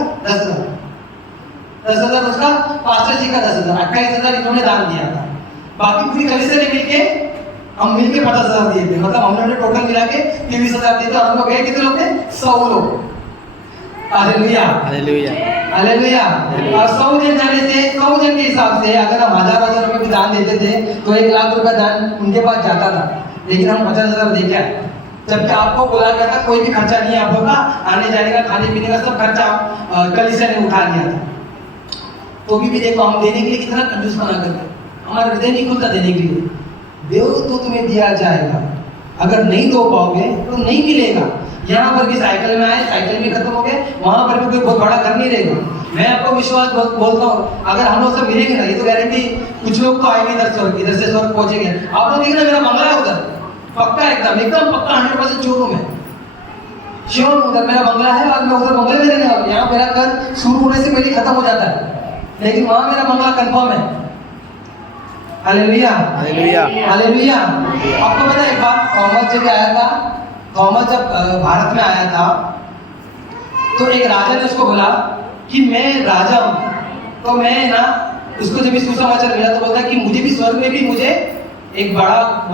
10,000 उसका, पास्टर जी का 10,000, 28,000 इन्होंने दान दिया था। बाकी पूरी कलीसिया ने मिलके, हम मिलके 50,000 दिए थे, मतलब हमने टोटल मिला के 23,000 दिए थे। और हम लोग गए कितने लोग थे? 100 लोग। Hallelujah hallelujah hallelujah. और 100 जन जाने से, 100 जन के हिसाब से अगर हम 1000 रुपए भी दान देते थे तो 1 लाख रुपए दान उनके पास जाता था, लेकिन हम 50,000 दे के आए। जबकि आपको बोला गया था कोई भी खर्चा नहीं है आप लोग का, आने जाने का, खाने पीने का सब खर्चा कलीसिया ने उठा लिया था। तो भी देखो हम देने के लिए कितना कंजूस बना करते, हमारा हृदय नहीं खुलता देने के लिए। दो तो तुम्हें दिया जाएगा, अगर नहीं दो पाओगे तो नहीं मिलेगा। यहाँ पर भी साइकिल में आए, साइकिल भी खत्म हो गए, वहां पर भी कोई बहुत बड़ा घर नहीं रहेगा। मैं आपको विश्वास बोलता हूँ, अगर हम लोग सब मिलेंगे ना, ये तो गारंटी कुछ लोग तो आएंगे इधर से स्वर्ग पहुंचेंगे। आप लोग देखना मेरा बंगला है उधर, पक्का एकदम पक्का 100% श्योर हूँ मैं, श्योर उधर मेरा बंगला है और मैं उधर बंगले में रहने वाला हूँ। यहाँ मेरा घर शुरू होने से पहले खत्म हो जाता है, लेकिन वहां मेरा बंगला कंफर्म है। Hallelujah hallelujah hallelujah. आपको पता है एक बार थॉमस जब आया था, थॉमस जब भारत में आया था तो एक राजा ने उसको बोला कि मैं राजा हूँ, तो मैं ना, उसको जब सुसमाचार मिला तो बोलता कि मुझे भी स्वर्ग में भी मुझे एक बड़ा,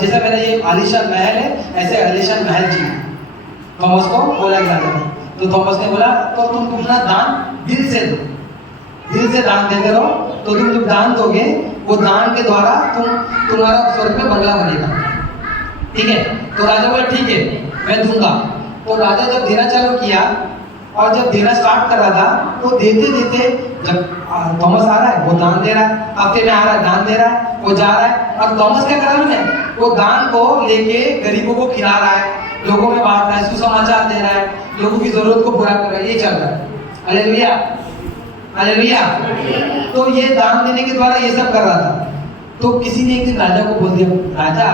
जैसा मेरा ये आलीशान महल है, ऐसे आलीशान महल चाहिए। थॉमस को बोला गया था। तो थॉमस ने बोला तो तुम अपना दान दिल से दो, दिल से दान देते रहो, तो तुम जब दान दोगे वो दान के द्वारा तुम्हारा स्वर्ग में बंगला बनेगा, ठीक है। तो राजा बोला ठीक है मैं दूंगा। तो राजा जब देना चालू किया और जब देना स्टार्ट कर रहा था, तो देते देते जब थॉमस आ रहा है वो दान दे रहा है, हफ्ते में आ रहा है दान दे रहा है, वो जा रहा है, और थॉमस क्या कर रहा है, वो दान को लेके गरीबों को खिला रहा है, लोगों में बांट रहा है, सुसमाचार दे रहा है, लोगों की जरूरत को पूरा कर रहा है, ये चल रहा है। Hallelujah hallelujah. तो ये दान देने के द्वारा ये सब कर रहा था। तो किसी ने एक दिन राजा को बोल दिया, राजा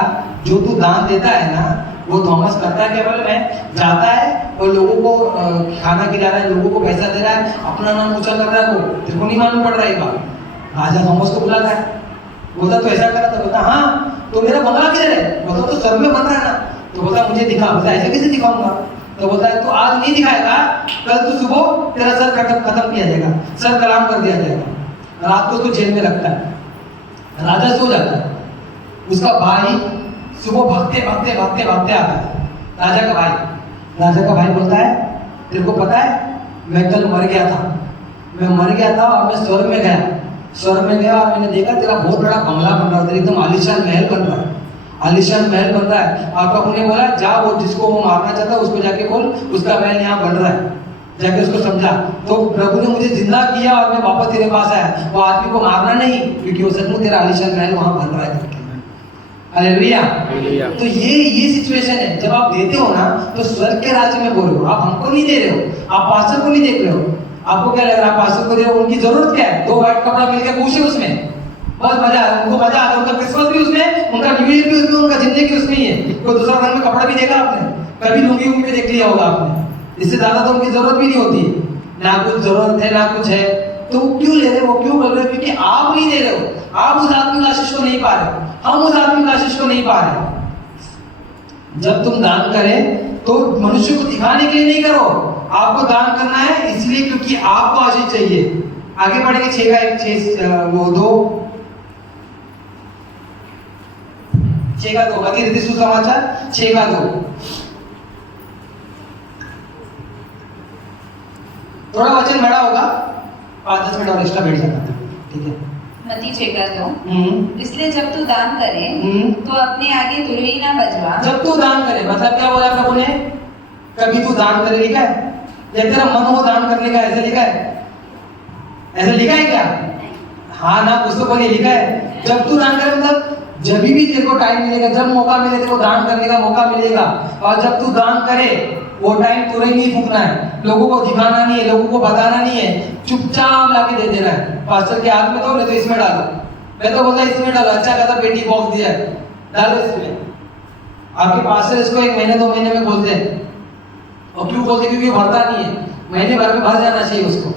जो तू दान देता है ना, वो थॉमस करता है क्या बोले, मैं जाता है और लोगों को खाना खिला रहा है, लोगों को पैसा दे रहा है, अपना नाम ऊंचा कर रहा है, वो तेरे को नहीं मालूम पड़ रहा है। बात राजा थॉमस को बुलाता है, बोलता तो ऐसा करा था, बोलता हाँ तो मेरा बंगला किधर है, बोलता तो स्वर्ग में बन रहा है ना। तो बोलता मुझे दिखा, बोलता ऐसे कैसे दिखाऊंगा। तो बोलता है तो आज नहीं दिखाएगा, कल तो सुबह तेरा सर खत्म किया जाएगा, सर कलाम कर दिया जाएगा। रात को उसको जेल में रखता है, राजा सो जाता है, उसका भाई सुबह भागते आता है, राजा का भाई बोलता है तेरे को पता है मैं कल मर गया था, और मैं स्वर्ग में गया और मैंने देखा तेरा बहुत बड़ा बंगला बन रहा है, एकदम आलीशान महल बन रहा है। और प्रभु ने बोला जा वो जिसको वो मारना चाहता है उसको जाके बोल उसका महल यहाँ बन रहा है, जाके उसको समझा। तो प्रभु ने मुझे जिंदा किया और मैं वापस तेरे पास आया, वो आदमी को मारना नहीं, क्योंकि वो सचमुच तेरा आलीशान महल वहां बन रहा है। हालेलुया। तो ये सिचुएशन है, जब आप देते हो ना तो स्वर्ग के राज्य में बोल रहे हो, आप हमको नहीं दे रहे हो, आप पास्टर को नहीं देख रहे हो। आपको क्या लग रहा है पास्टर को दे रहे हो, उनकी जरूरत क्या है, 2 वाइट कपड़ा मिलकर खुश है उसमें, बहुत मजा है, उनको मजा आता है, उनका क्रिसमस भी उसमें, उनका न्यू ईयर भी उसमें, उनका जिंदगी उसमें ही है। कोई दूसरा रंग में कपड़ा भी देखा आपने, कभी लुंगी उंगी भी देख लिया होगा आपने, इससे ज्यादा तो उनकी जरूरत भी नहीं होती, ना कुछ जरूरत है ना कुछ है। तो क्यों ले रहे हो, क्यों बोल रहे हो, क्योंकि आप नहीं दे रहे हो, आप उस आत्मिक आशीष को नहीं पा रहे, हम उस आत्मिक आशीष को नहीं पा रहे। जब तुम दान करें तो मनुष्य को दिखाने के लिए नहीं करो, आपको दान करना है इसलिए क्योंकि आपको आशीष चाहिए। आगे बढ़ेंगे 6 का 1 6 का 2 बाकी रीति सुसमाचार 6 का 2। थोड़ा वचन बड़ा होगा, 5-10 मिनट और एक्स्ट्रा बैठ जाता, ठीक है। मत्ती 6 का 2। इसलिए जब तू दान करे तो अपने आगे तुरही ना बजवा। जब तू दान करे मतलब क्या बोला प्रभु ने, कभी तू दान करे लिखा है, या तेरा मन हो दान करने का, ऐसा लिखा है, ऐसा लिखा है क्या? हाँ ना, कुछ तो बोलिए लिखा है। जब तू दान करे मतलब जब भी तेरे को टाइम मिलेगा, जब मौका मिले तेरे को दान करने का मौका मिलेगा, और जब तू दान करे वो टाइम तुरंत नहीं फूकना है, लोगों को दिखाना नहीं है, लोगों को बताना नहीं है, चुपचाप लाके दे देना है। पास्टर के हाथ में दो, नहीं तो इसमें डालो। मैं तो बोलता इसमें डालो, अच्छा खासा पेटी बॉक्स दिया है, डालो इसमें। आपके पास्टर इसको 1 महीने 2 महीने में बोलते हैं, और क्यों बोलते? क्योंकि भरता नहीं है, महीने भर में भर जाना चाहिए उसको,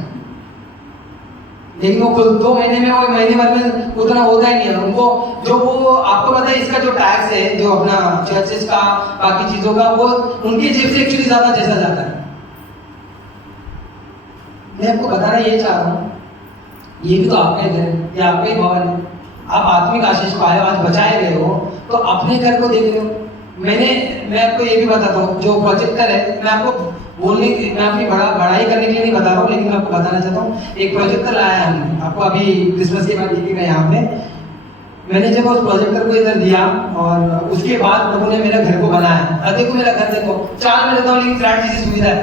लेकिन वो खुद 2 महीने में, वो महीने भर में उतना होता ही नहीं है उनको। जो वो आपको पता है इसका जो टैक्स है, जो अपना चर्चेस का, बाकी चीजों का, वो उनकी जेब से एक्चुअली ज्यादा जैसा जाता है। मैं आपको बताना ये चाह रहा हूँ, ये भी तो आपका ही घर, ये आपका ही भवन है, आप आत्मिक आशीष पाए, आज बचाए गए हो, तो अपने घर को देख रहे हो। मैं आपको ये भी बताता हूँ, जो प्रोजेक्टर है, मैं आपको बोलने, मैं अपनी बड़ाई करने के लिए नहीं बता रहा हूँ, लेकिन मैं आपको बताना चाहता हूँ, एक प्रोजेक्टर लाया है हमने, आपको अभी क्रिसमस के बाद दिखेगा यहाँ पे। मैंने जब उस प्रोजेक्टर को इधर दिया और उसके बाद प्रभु ने मेरे घर को बनाया। अब देखो मेरा घर देखो, 4 में रहता हूँ, लेकिन फ्लैट जैसी सुविधा है।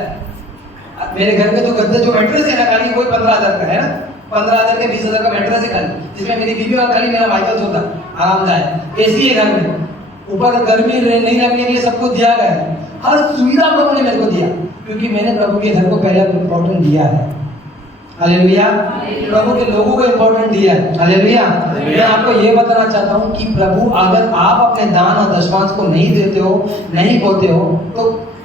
मेरे घर के जो गद्दे, जो मैट्रेस है ना, खाली कोई 15,000 का है ना, 15,000 के 20,000 का मैट्रेस है खाली, जिसमें मेरी बीबी और खाली मेरा माइकल सोता आरामदायक। एसी है घर में, ऊपर गर्मी नहीं लगने के लिए सब कुछ दिया गया है, हर सुविधा प्रभु ने मेरे को दिया, क्योंकि मैंने प्रभु के घर को पहला इंपॉर्टेंट दिया है। हालेलुया। प्रभु के लोगों को इंपॉर्टेंट दिया है। हालेलुया। मैं आपको ये बताना चाहता हूँ कि प्रभु, अगर आप अपने दान और दशमांश को नहीं देते हो, नहीं बोते हो, तो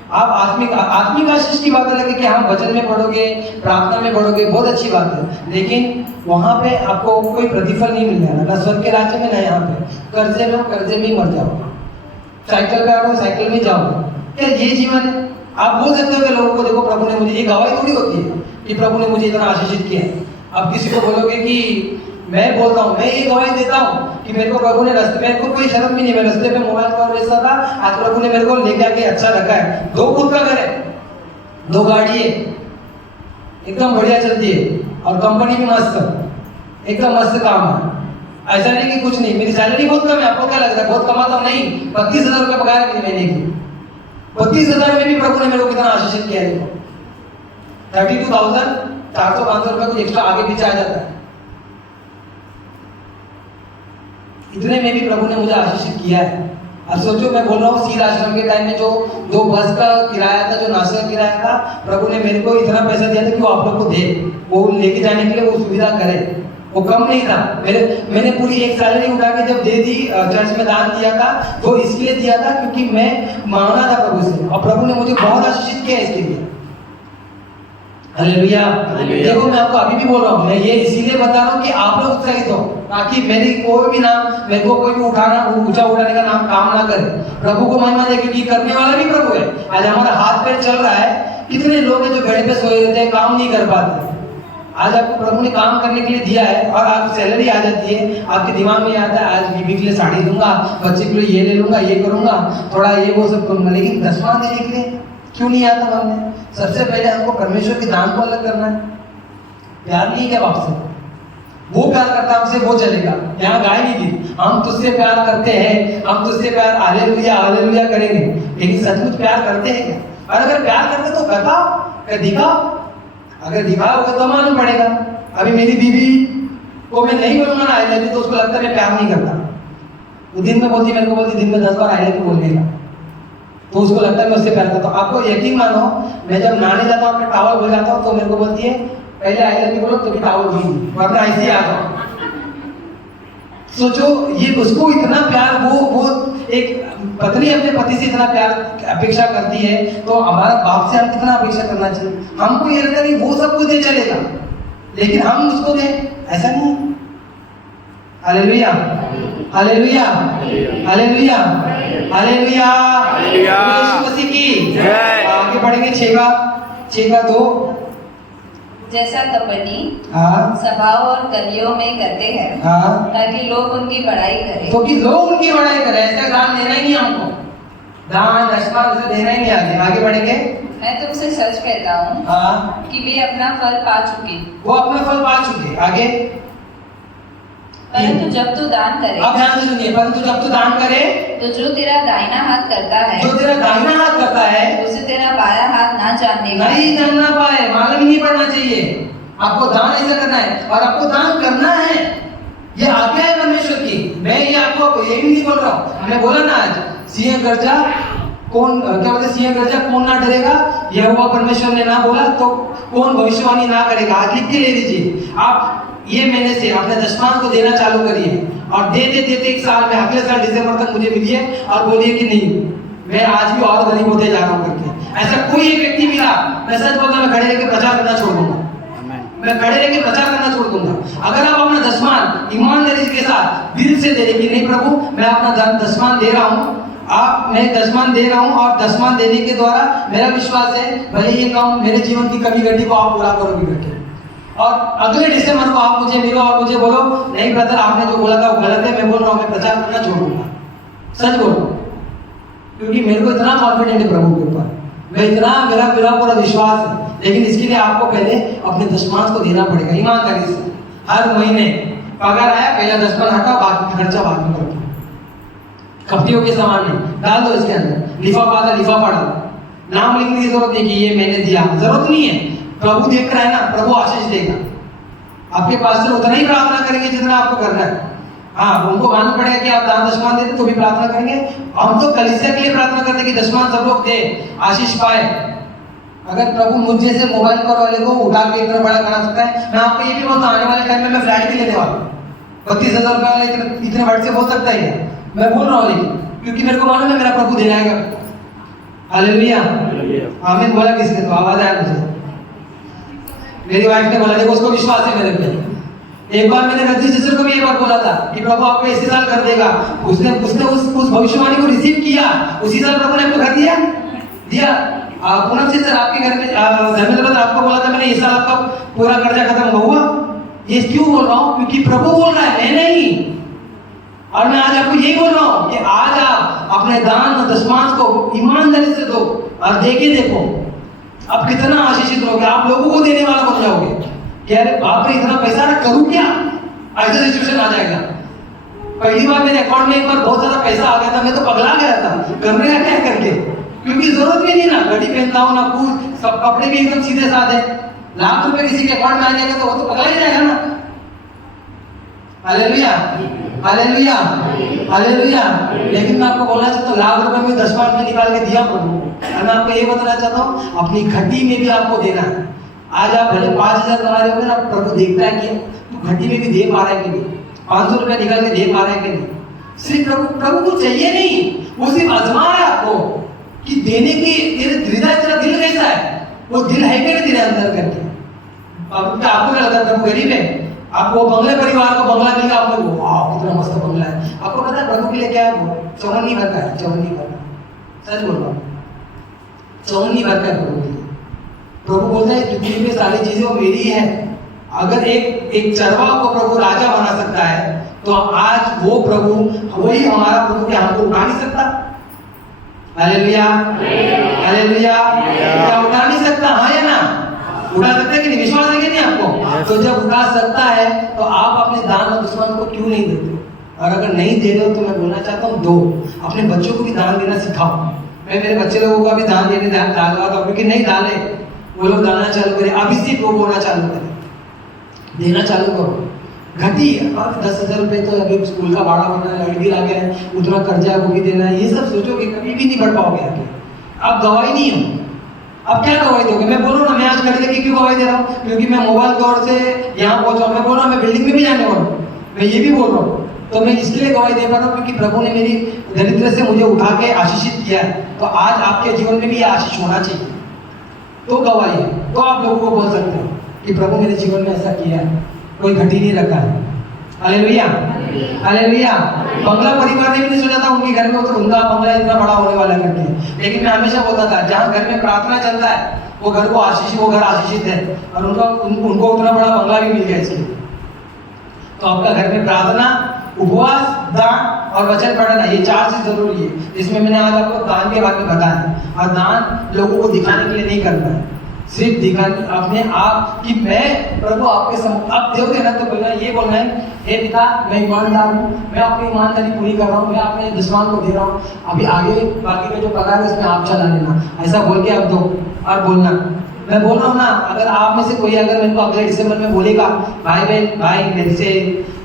आप आत्मिक आशीष की बात अलग है कि हम वचन में पढ़ोगे, प्रार्थना में पढ़ोगे, बहुत अच्छी बात है, लेकिन वहां पे आपको कोई प्रतिफल नहीं मिल रहा, ना स्वर्ग के राज्य में, ना यहाँ पे। कर्जे लो, कर्जे में ही मर जाओ, साइकिल पे आओ, साइकिल में जाओ, क्या ये जीवन है? आप बोल सकते हो कि लोगों को देखो प्रभु ने मुझे, ये गवाही थोड़ी होती है कि प्रभु ने मुझे इतना आशीषित किया है। अब किसी को बोलोगे कि मैं बोलता हूँ, मैं ये गवाही देता हूँ कि मेरे को प्रभु ने रास्ते, मेरे को कोई शर्म भी नहीं, मैं रास्ते पे मोबाइल कवर बेचता था, आज प्रभु ने मेरे को लेके आके अच्छा रखा है। 2 खुद का घर है, 2 गाड़ी है, एकदम बढ़िया चलती है, और कंपनी भी मस्त, एकदम मस्त काम है। ऐसा नहीं कि कुछ नहीं, मेरी सैलरी बहुत कम है, आपको क्या लग रहा है बहुत कमाता हूँ? नहीं, 32,000 रुपये पगार है मेरी महीने की। 32,000 में भी प्रभु ने मेरे को कितना आशीषित किया है। 32,400-500 रुपये कुछ एक्स्ट्रा आगे पीछे आ जाता है, इतने में भी प्रभु ने मुझे आशीषित किया है। अब सोचो, मैं बोल रहा हूँ सील आश्रम के टाइम में जो 2 बस का किराया था, जो नाश्ते का किराया था, प्रभु ने मेरे को इतना पैसा दिया था कि वो आप लोग को दे, वो लेके जाने के लिए वो सुविधा करे, वो कम नहीं था। मैंने पूरी एक सैलरी उठा के जब दे दी, चर्च में दान दिया था, तो इसलिए दिया था क्योंकि मैं मांगना था प्रभु से, और प्रभु ने मुझे बहुत आशीषित किया इसके लिए। हालेलुया। देखो मैं आपको अभी भी बोल रहा हूँ, मैं ये इसीलिए बता रहा हूँ कि आप लोग उत्साहित हो, ताकि मेरी कोई भी नाम, मेरे को कोई भी ऊंचा उठाने का नाम काम ना करे। प्रभु को महिमा दे, क्योंकि करने वाला भी प्रभु है। आज हमारा हाथ पैर चल रहा है, कितने लोग हैं जो बेड पे सोए रहते हैं, काम नहीं कर पाते। आज आपको प्रभु ने काम करने के लिए दिया है, और आप सैलरी आ जाती है, आपके दिमाग में आता है आज बीबी के लिए साड़ी दूंगा, बच्चे के लिए ये ले लूंगा, ये करूंगा, थोड़ा ये वो सब करूंगा, लेकिन दशमांश देने के लिए क्यों नहीं आता मन में? सबसे पहले हमको परमेश्वर के दान को अलग करना है। प्यार नहीं है क्या बाप से? वो प्यार करता हमसे, वो चलेगा। यहाँ गाय नहीं थी, हम तुझसे प्यार करते हैं, हम तुझसे प्यार हालेलुया हालेलुया करेंगे, लेकिन सचमुच प्यार करते हैं क्या? और अगर प्यार करते तो बताओ, दिखाओ। अगर दिखाओगे तो मालूम पड़ेगा। अभी मेरी बीवी को मैं नहीं बोलूंगा ना आई लव यू, तो उसको लगता है मैं प्यार नहीं करता। वो दिन में बोलती, मेरे को बोलती दिन में 10 बार आई लव यू बोलने का, तो उसको लगता है मैं उससे प्यार करता हूँ। आपको यकीन मानो, मैं जब नहाने जाता हूँ, अपने टावल भूल जाता हूँ, तो मेरे को बोलती है पहले आई लव यू बोलो तो टावल भूल, वरना ऐसे आ जाओ। सोचो, ये उसको इतना प्यार, वो एक पत्नी अपने पति से इतना प्यार अपेक्षा करती है, तो हमारा बाप से हम कितना अपेक्षा करना चाहिए? हमको ये लगता है वो सब कुछ दे चलेगा, लेकिन हम उसको दे, ऐसा नहीं। हालेलुया हालेलुया हालेलुया हालेलुया, यीशु मसीह की जय। आगे बढ़ेंगे 6:2। जैसा कपटी सभाओं और गलियों में करते हैं, ताकि लोग उनकी बड़ाई करें। तो कि लोग उनकी बड़ाई करें, ऐसा दान देना ही नहीं हमको, दान दशमांश देना ही नहीं। आगे बढ़ेंगे। मैं तुमसे सच कहता हूँ कि वे अपना फल पा चुके, वो अपना फल पा चुके। आगे, परंतु जब तू दान करे, अब ध्यान से सुनिए, परंतु जब तू दान करे, तो जो तेरा दाहिना हाथ करता है, जो तेरा दाहिना हाथ करता है, उसे तेरा बायां हाथ ना जानने नहीं जानना पाए, मालूम ही नहीं पड़ना चाहिए। आपको दान ऐसा करना है, और आपको दान करना है, ये आज्ञा है परमेश्वर की। मैं ये आपको ये भी नहीं बोल रहा हूँ, हमने बोला ना आज, सिंह गर्जा कौन, क्या बोलते, सिंह गर्जा कौन ना डरेगा, यहोवा परमेश्वर ने ना बोला तो कौन भविष्यवाणी ना करेगा। आज लिख के ले लीजिए आप, ये महीने से अपने दशमांश को देना चालू करिए, और देते देते 1 साल में, अगले साल दिसंबर तक मुझे मिलिए और बोलिए कि नहीं मैं आज भी और गरीब होते जा रहा हूँ करके। ऐसा कोई एक व्यक्ति मिला, मैं सच बोलता मैं खड़े रहकर प्रचार करना छोड़ दूंगा। मैं खड़े रहकर प्रचार करना छोड़ दूंगा। अगर आप अपना दशमान ईमानदारी के साथ दिल से दे रहे कि नहीं प्रभु मैं अपना दशमान दे रहा हूँ, मैं दशमान दे रहा हूँ और दशमान देने के द्वारा मेरा विश्वास है भले ये काम मेरे जीवन की कमी घटी को आप पूरा करोगे बेटे। और अगले डिसेंबर को आप मुझे मिलो और मुझे बोलो नहीं ब्रदर आपने जो बोला था वो गलत है, मैं बोल रहा हूँ मैं प्रचार करना छोड़ूंगा। सच बोल रहा हूँ, क्योंकि मेरे को इतना कॉन्फिडेंट है प्रभु के ऊपर, मैं इतना मेरा पूरा विश्वास है। लेकिन इसके लिए आपको पहले अपने दशमांश को देना पड़ेगा ईमानदारी से। हर महीने पगार आया पहला दशमान हटा, बाकी खर्चा बाद में करो। कपड़ियों के सामान नहीं डाल दो इसके अंदर, लिफाफा था लिफाफा डालो। नाम लिखने की जरूरत नहीं कि ये मैंने दिया, जरूरत नहीं है। प्रभु देख रहा है ना, प्रभु आशीष देगा। आपके पास उतना ही प्रार्थना करेंगे जितना आपको करना है। हाँ, उनको मालूम पड़ेगा कि आप दान दशमान देते तो भी प्रार्थना करेंगे। हम तो कलीसिया के लिए प्रार्थना करते कि दशमान सब लोग दे, आशीष पाए। अगर प्रभु मुझ जैसे मोबाइल पर वाले को उठा के इतना बड़ा करा सकता है, मैं आपको ये भी बोलता हूँ आने वाले टाइम में मैं फ्लैट भी लेने वाला हूँ। 32,000 रुपये वाला इतने बड़े से हो सकता है, मैं बोल रहा हूँ, लेकिन क्योंकि मेरे को मालूम है मेरा प्रभु दिलाएगा। हालेलुया, आमीन बोला किसने? तो आवाज आया मुझे, मेरी वाइफ ने बोला। देखो उसको विश्वास है मेरे पे। एक बार मैंने रजनी सिस्टर को भी एक बार बोला था कि प्रभु आपको इसी साल कर देगा। उसने उस भविष्यवाणी को रिसीव किया, उसी साल प्रभु ने आपको घर दिया। पूनम सिस्टर आपके घर में धर्मेंद्र आपको बोला था मैंने इस साल आपका पूरा कर्जा खत्म हुआ। ये क्यों बोल रहा हूँ? क्योंकि प्रभु बोल रहा है, मैं नहीं। और मैं आज आपको यही बोल रहा हूँ कि आज आप अपने दान और दशमांश को ईमानदारी से दो और देके देखो आप कितना आशीषित रहोगे। आप लोगों को देने वाला बन जाओगे कि अरे बाप रे इतना पैसा ना करूं क्या, ऐसा सिचुएशन आ जाएगा। पहली बार मेरे अकाउंट में एक बार बहुत ज्यादा पैसा आ गया था, मैं तो पगला गया था, करने का क्या करके, क्योंकि जरूरत भी नहीं ना, घड़ी पहनता हूँ ना कुछ, सब कपड़े भी एकदम सीधे साधे। लाख रुपए किसी के अकाउंट में आ जाएगा तो वो तो पगला ही जाएगा ना। Hallelujah, hallelujah, hallelujah. लेकिन मैं आपको बोलना चाहता हूँ लाख रुपए में दशमांश में निकाल के दिया प्रभु। और मैं आपको ये बताना चाहता हूँ अपनी घटी में भी आपको देना है। आज आप भले 5,000 कमा रहे हो ना, प्रभु देखता है कि तू घटी में भी दे पा रहा है कि नहीं, 500 रुपया निकाल के दे पा रहा है कि नहीं। सिर्फ प्रभु को चाहिए नहीं, वो सिर्फ आजमा रहा है आपको कि देने की तेरा दिल कैसा है, वो दिल है कि नहीं तेरे अंदर करके। अब आपको क्या लगता है प्रभु गरीब है? आपको बंगले परिवार को बंगला मिलेगा, आप लोग वाह कितना मस्त बंगला है। आपको पता है प्रभु के लिए क्या है? वो चौवन्नी भर का है, चौवन्नी भर का। सच बोल रहा हूँ, चौवन्नी भर का है प्रभु के लिए। प्रभु बोलता है जितनी भी सारी चीजें वो मेरी है। अगर एक चरवा को प्रभु राजा बना सकता है तो आज वो प्रभु वही हमारा प्रभु क्या हमको उठा नहीं सकता? Hallelujah, hallelujah. क्या उठा नहीं सकता? हाँ या ना? उठा सकता है कि नहीं? विश्वास है कि नहीं आपको? तो जब उठा सकता है तो आप अपने दान और दुश्मन को क्यों नहीं देते? और अगर नहीं दे रहे हो तो मैं बोलना चाहता हूँ दो। अपने बच्चों को भी दान देना सिखाओ। मैं मेरे बच्चे लोगों का भी दान देने डालूंगा, क्योंकि नहीं डाले वो लोग डालना चालू करें। अभी से वो बोलना चालू करें, देना चालू करो। घटी 10,000 रुपये तो अभी स्कूल का भाड़ा भरना है, लाइट बिल आ गया है, उतना कर्जा है वो भी देना है। ये सब सोचोगे कभी भी नहीं बढ़ पाओगे आगे। आप गवाही नहीं हो, अब क्या गवाही दोगे? मैं बोल रहा हूँ ना, मैं आज खड़े करके क्यों गवाही दे रहा हूँ? क्योंकि मैं मोबाइल कवर से यहाँ पहुंचा। मैं बोल रहा हूँ मैं बिल्डिंग में भी जाने वाला हूँ, मैं ये भी बोल रहा हूँ। तो मैं इसके लिए गवाही दे पा रहा हूँ क्योंकि प्रभु ने मेरी दरिद्र से मुझे उठा के आशीषित किया है। तो आज आपके जीवन में भी ये आशीष होना चाहिए, तो गवाही है। तो आप लोगों को बोल सकते हो कि प्रभु मेरे जीवन में ऐसा किया है, कोई घटी नहीं रखा है। Hallelujah, hallelujah. बंगला परिवार ने भी नहीं सोचा था उनके घर में तो उनका बंगला इतना बड़ा होने वाला करके। लेकिन मैं हमेशा बोलता था जहाँ घर में प्रार्थना चलता है वो घर को वो घर आशीषित है। और उनको उतना बड़ा बंगला भी मिल गया इसके लिए। तो आपका घर में प्रार्थना, उपवास, दान और वचन पढ़ना, ये 4 चीज जरूरी है। जिसमें मैंने आज आपको दान के बारे में बताया। और दान लोगों को दिखाने के लिए नहीं करना है, सिर्फ दिखाने अपने आप कि मैं प्रभु आपके आप दोगे ना तो बोलना, ये बोलना है हे पिता मैं ईमानदार हूँ, मैं अपनी ईमानदारी पूरी कर रहा हूँ, मैं अपने दुश्मन को दे रहा हूँ, अभी आगे बाकी का जो पगार है उसमें आप चला लेना। ऐसा बोल के आप दो और बोलना। मैं बोल रहा हूँ ना, अगर आप में से कोई अगर मेरे को अगले डिसेंबर में बोलेगा भाई मेरे से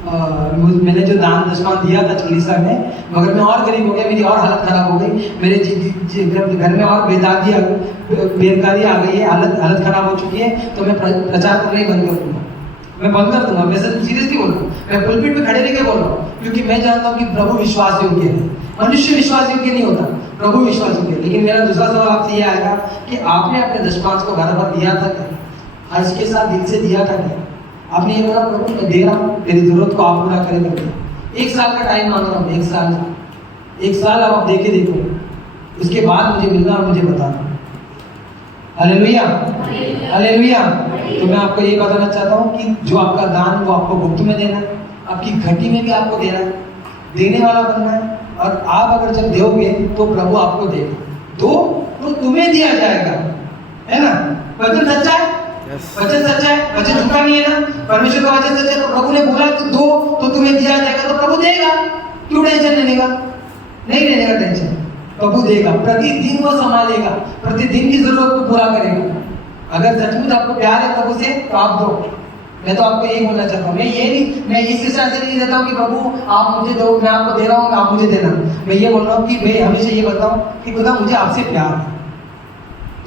मैंने जो दान दशमान दिया था 40 में, मगर मैं और गरीब हो गया, मेरी और हालत खराब हो गई, मेरे घर में और बेदगारी आ गई है, हालत खराब हो चुकी है, तो मैं प्रचार करना ही बंद कर दूंगा। मैं बंद कर दूंगा। मैं सीरियसली बोल रहा हूँ, मैं पुलपिट पे खड़े लेके बोल रहा हूँ, क्योंकि मैं जानता हूँ कि प्रभु विश्वास योग्य है, मनुष्य विश्वास योग्य नहीं होता। प्रभु विश्वासी के। लेकिन मेरा दूसरा सवाल आपसे ये आएगा कि आपने अपने दशमांश को बराबर दिया था क्या? हर्ष के साथ दिल से दिया था क्या? आपने ये बोला प्रभु मैं दे रहा हूँ, मेरी जरूरत को आप पूरा करें करके। 1 साल का टाइम मांग रहा हूँ, 1 साल आप देखे देखो, उसके बाद मुझे मिलना और मुझे बताना। Hallelujah, hallelujah. तो मैं आपको ये बताना चाहता हूँ कि जो आपका दान वो आपको गुप्त में देना है, आपकी घटी में भी आपको देना है, देने वाला बनना है। और आप अगर जब दोगे तो प्रभु आपको देगा, दो तो तुम्हें दिया जाएगा, है ना? वचन सच्चा है, वचन सच्चा है, वचन झूठा नहीं है ना। परमेश्वर का वचन सच्चा है। तो प्रभु ने बोला कि दो तो तुम्हें दिया जाएगा, तो प्रभु देगा। क्यों टेंशन लेने का? नहीं लेने का टेंशन, प्रभु देगा। प्रतिदिन वो संभालेगा, प्रतिदिन की जरूरत को पूरा करेगा। अगर सचमुच आपको प्यार है प्रभु से तो आप दो। मैं तो आपको यही बोलना चाहता हूँ। मैं इस हिसाब से नहीं देता हूँ कि प्रभु आप मुझे दो, मैं आपको दे रहा हूँ, आप मुझे देना। मैं ये बोल रहा हूँ कि मैं हमेशा ये बताऊँ कि खुदा मुझे आपसे प्यार है,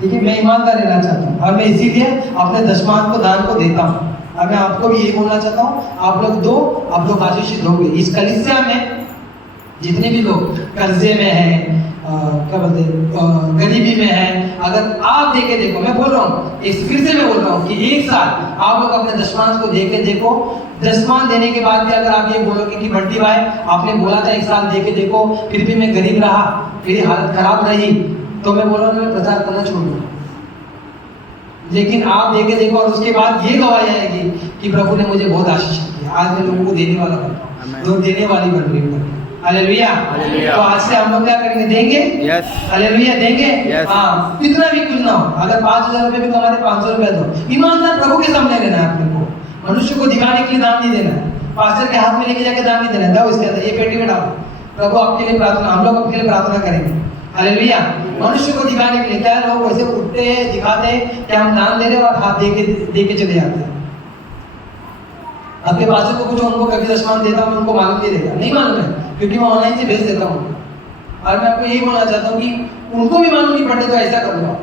ठीक है? मैं ईमानदार रहना चाहता हूँ और मैं इसीलिए अपने दशमांश को दान को देता हूँ। और मैं आपको भी यही बोलना चाहता हूँ, आप लोग दो, आप लोग आशीषित होंगे। इस कलीसिया में जितने भी लोग कर्जे में हैं, क्या बोलते हैं, गरीबी में है, अगर आप देखे देखो, मैं बोल रहा हूँ, फिर से मैं बोल रहा हूँ कि 1 साल आप लोग अपने दशमांश को देखे देखो। दशमांश देने के बाद भी अगर आप ये बोलोगे कि बंटी भाई आपने बोला था 1 साल देखे देखो, फिर भी मैं गरीब रहा, मेरी हालत खराब रही, तो मैं बोल रहा हूँ मैं प्रचार करना छोड़ दूंगा। लेकिन आप देखे देखो और उसके बाद ये गवाही आएगी कि प्रभु ने मुझे बहुत आशीष किया। आज मैं लोगों को देने वाला बनता हूँ, लोग देने वाली बन रही हूँ। हालेलुया। तो आज से हम लोग क्या करेंगे? देंगे। यस। हालेलुया, देंगे। हाँ, कितना भी कुछ ना हो, अगर 5,000 रुपए भी कमाने 500 रुपए दो। ईमानदार प्रभु के सामने लेना है अपने को, मनुष्य को दिखाने के लिए दान नहीं देना है, पास्टर के हाथ में लेके जाके दान नहीं देना है। दो इसके अंदर, ये पेटी में डालो, प्रभु आपके लिए प्रार्थना, हम लोग आपके लिए प्रार्थना करेंगे। हालेलुया। मनुष्य को दिखाने के लिए क्या लोग वैसे उठते हैं, दिखाते हैं कि हम दान दे रहे हैं और हाथ दे के चले जाते हैं। आपके पास को कुछ उनको कभी दशमांश देता हूँ, उनको मालूम नहीं रहेगा, नहीं मालूम है, क्योंकि मैं ऑनलाइन से भेज देता हूँ। और मैं आपको यही बोलना चाहता हूँ कि उनको भी मालूम नहीं पड़े तो ऐसा कर लो।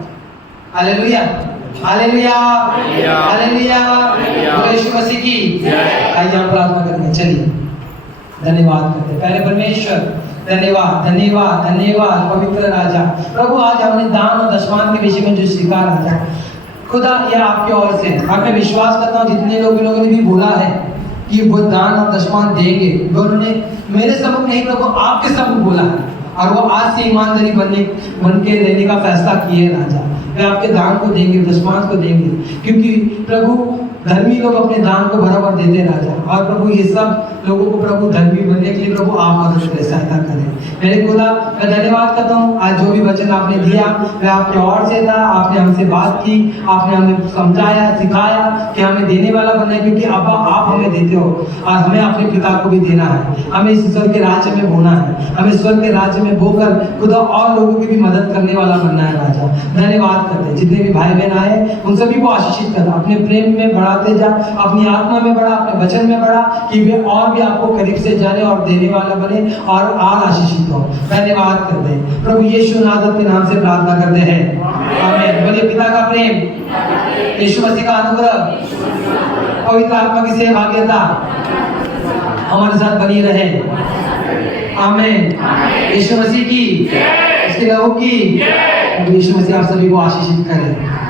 हालेलुया, हालेलुया, हालेलुया, यीशु मसीह की। आइए हम प्रार्थना करेंगे। चलिए धन्यवाद करते हैं पहले परमेश्वर, धन्यवाद धन्यवाद धन्यवाद पवित्र राजा। प्रभु आज हमने दान और दशमांश के विषय में जो सीखा राजा, खुदा यह आपकी ओर से। और मैं विश्वास करता हूँ जितने लोगों ने भी बोला है कि वो दान और दशमांश देंगे, वो उन्होंने मेरे सम्मुख नहीं प्रभु आपके सम्मुख बोला है, और वो आज से ईमानदारी बन के रहने का फैसला किए राजा। वे आपके दान को देंगे, दशमांश को देंगे, क्योंकि प्रभु धर्मी लोग अपने दान को बराबर देते राजा। और प्रभु ये सब लोगों को प्रभु धर्मी बनने के लिए प्रभु आप मदद करें, सहायता करें। मेरे खुदा मैं धन्यवाद करता हूँ, आज जो भी वचन आपने दिया वह आपके ओर से था। आपने हमसे बात की, आपने हमें समझाया, सिखाया कि हमें देने वाला बनना है, क्योंकि अब्बा आप हमें देते हो और हमें अपने पिता को भी देना है। हमें इस ईश्वर के राज्य में बोना है, हमें ईश्वर के राज्य में बोकर खुदा और लोगों की भी मदद करने वाला बनना है राजा। धन्यवाद करते हैं जितने भी भाई बहन आए उन सभी को आशीषित कर, अपने प्रेम में बढ़ाते जा, अपनी आत्मा में बढ़ा, अपने वचन में बढ़ा, कि वे और भी आपको करीब से जाने और देने वाला बने और आशीषित हो। धन्यवाद करते हैं प्रभु यीशु नासरी के नाम से प्रार्थना करते हैं, आमीन। बोलिए पिता का प्रेम, यीशु मसीह का अनुग्रह, पवित्र आत्मा की सहभागिता हमारे साथ बनी रहे, आमीन। यीशु मसीह की, उसके लहू की, यीशु मसीह आप सभी को आशीषित करें।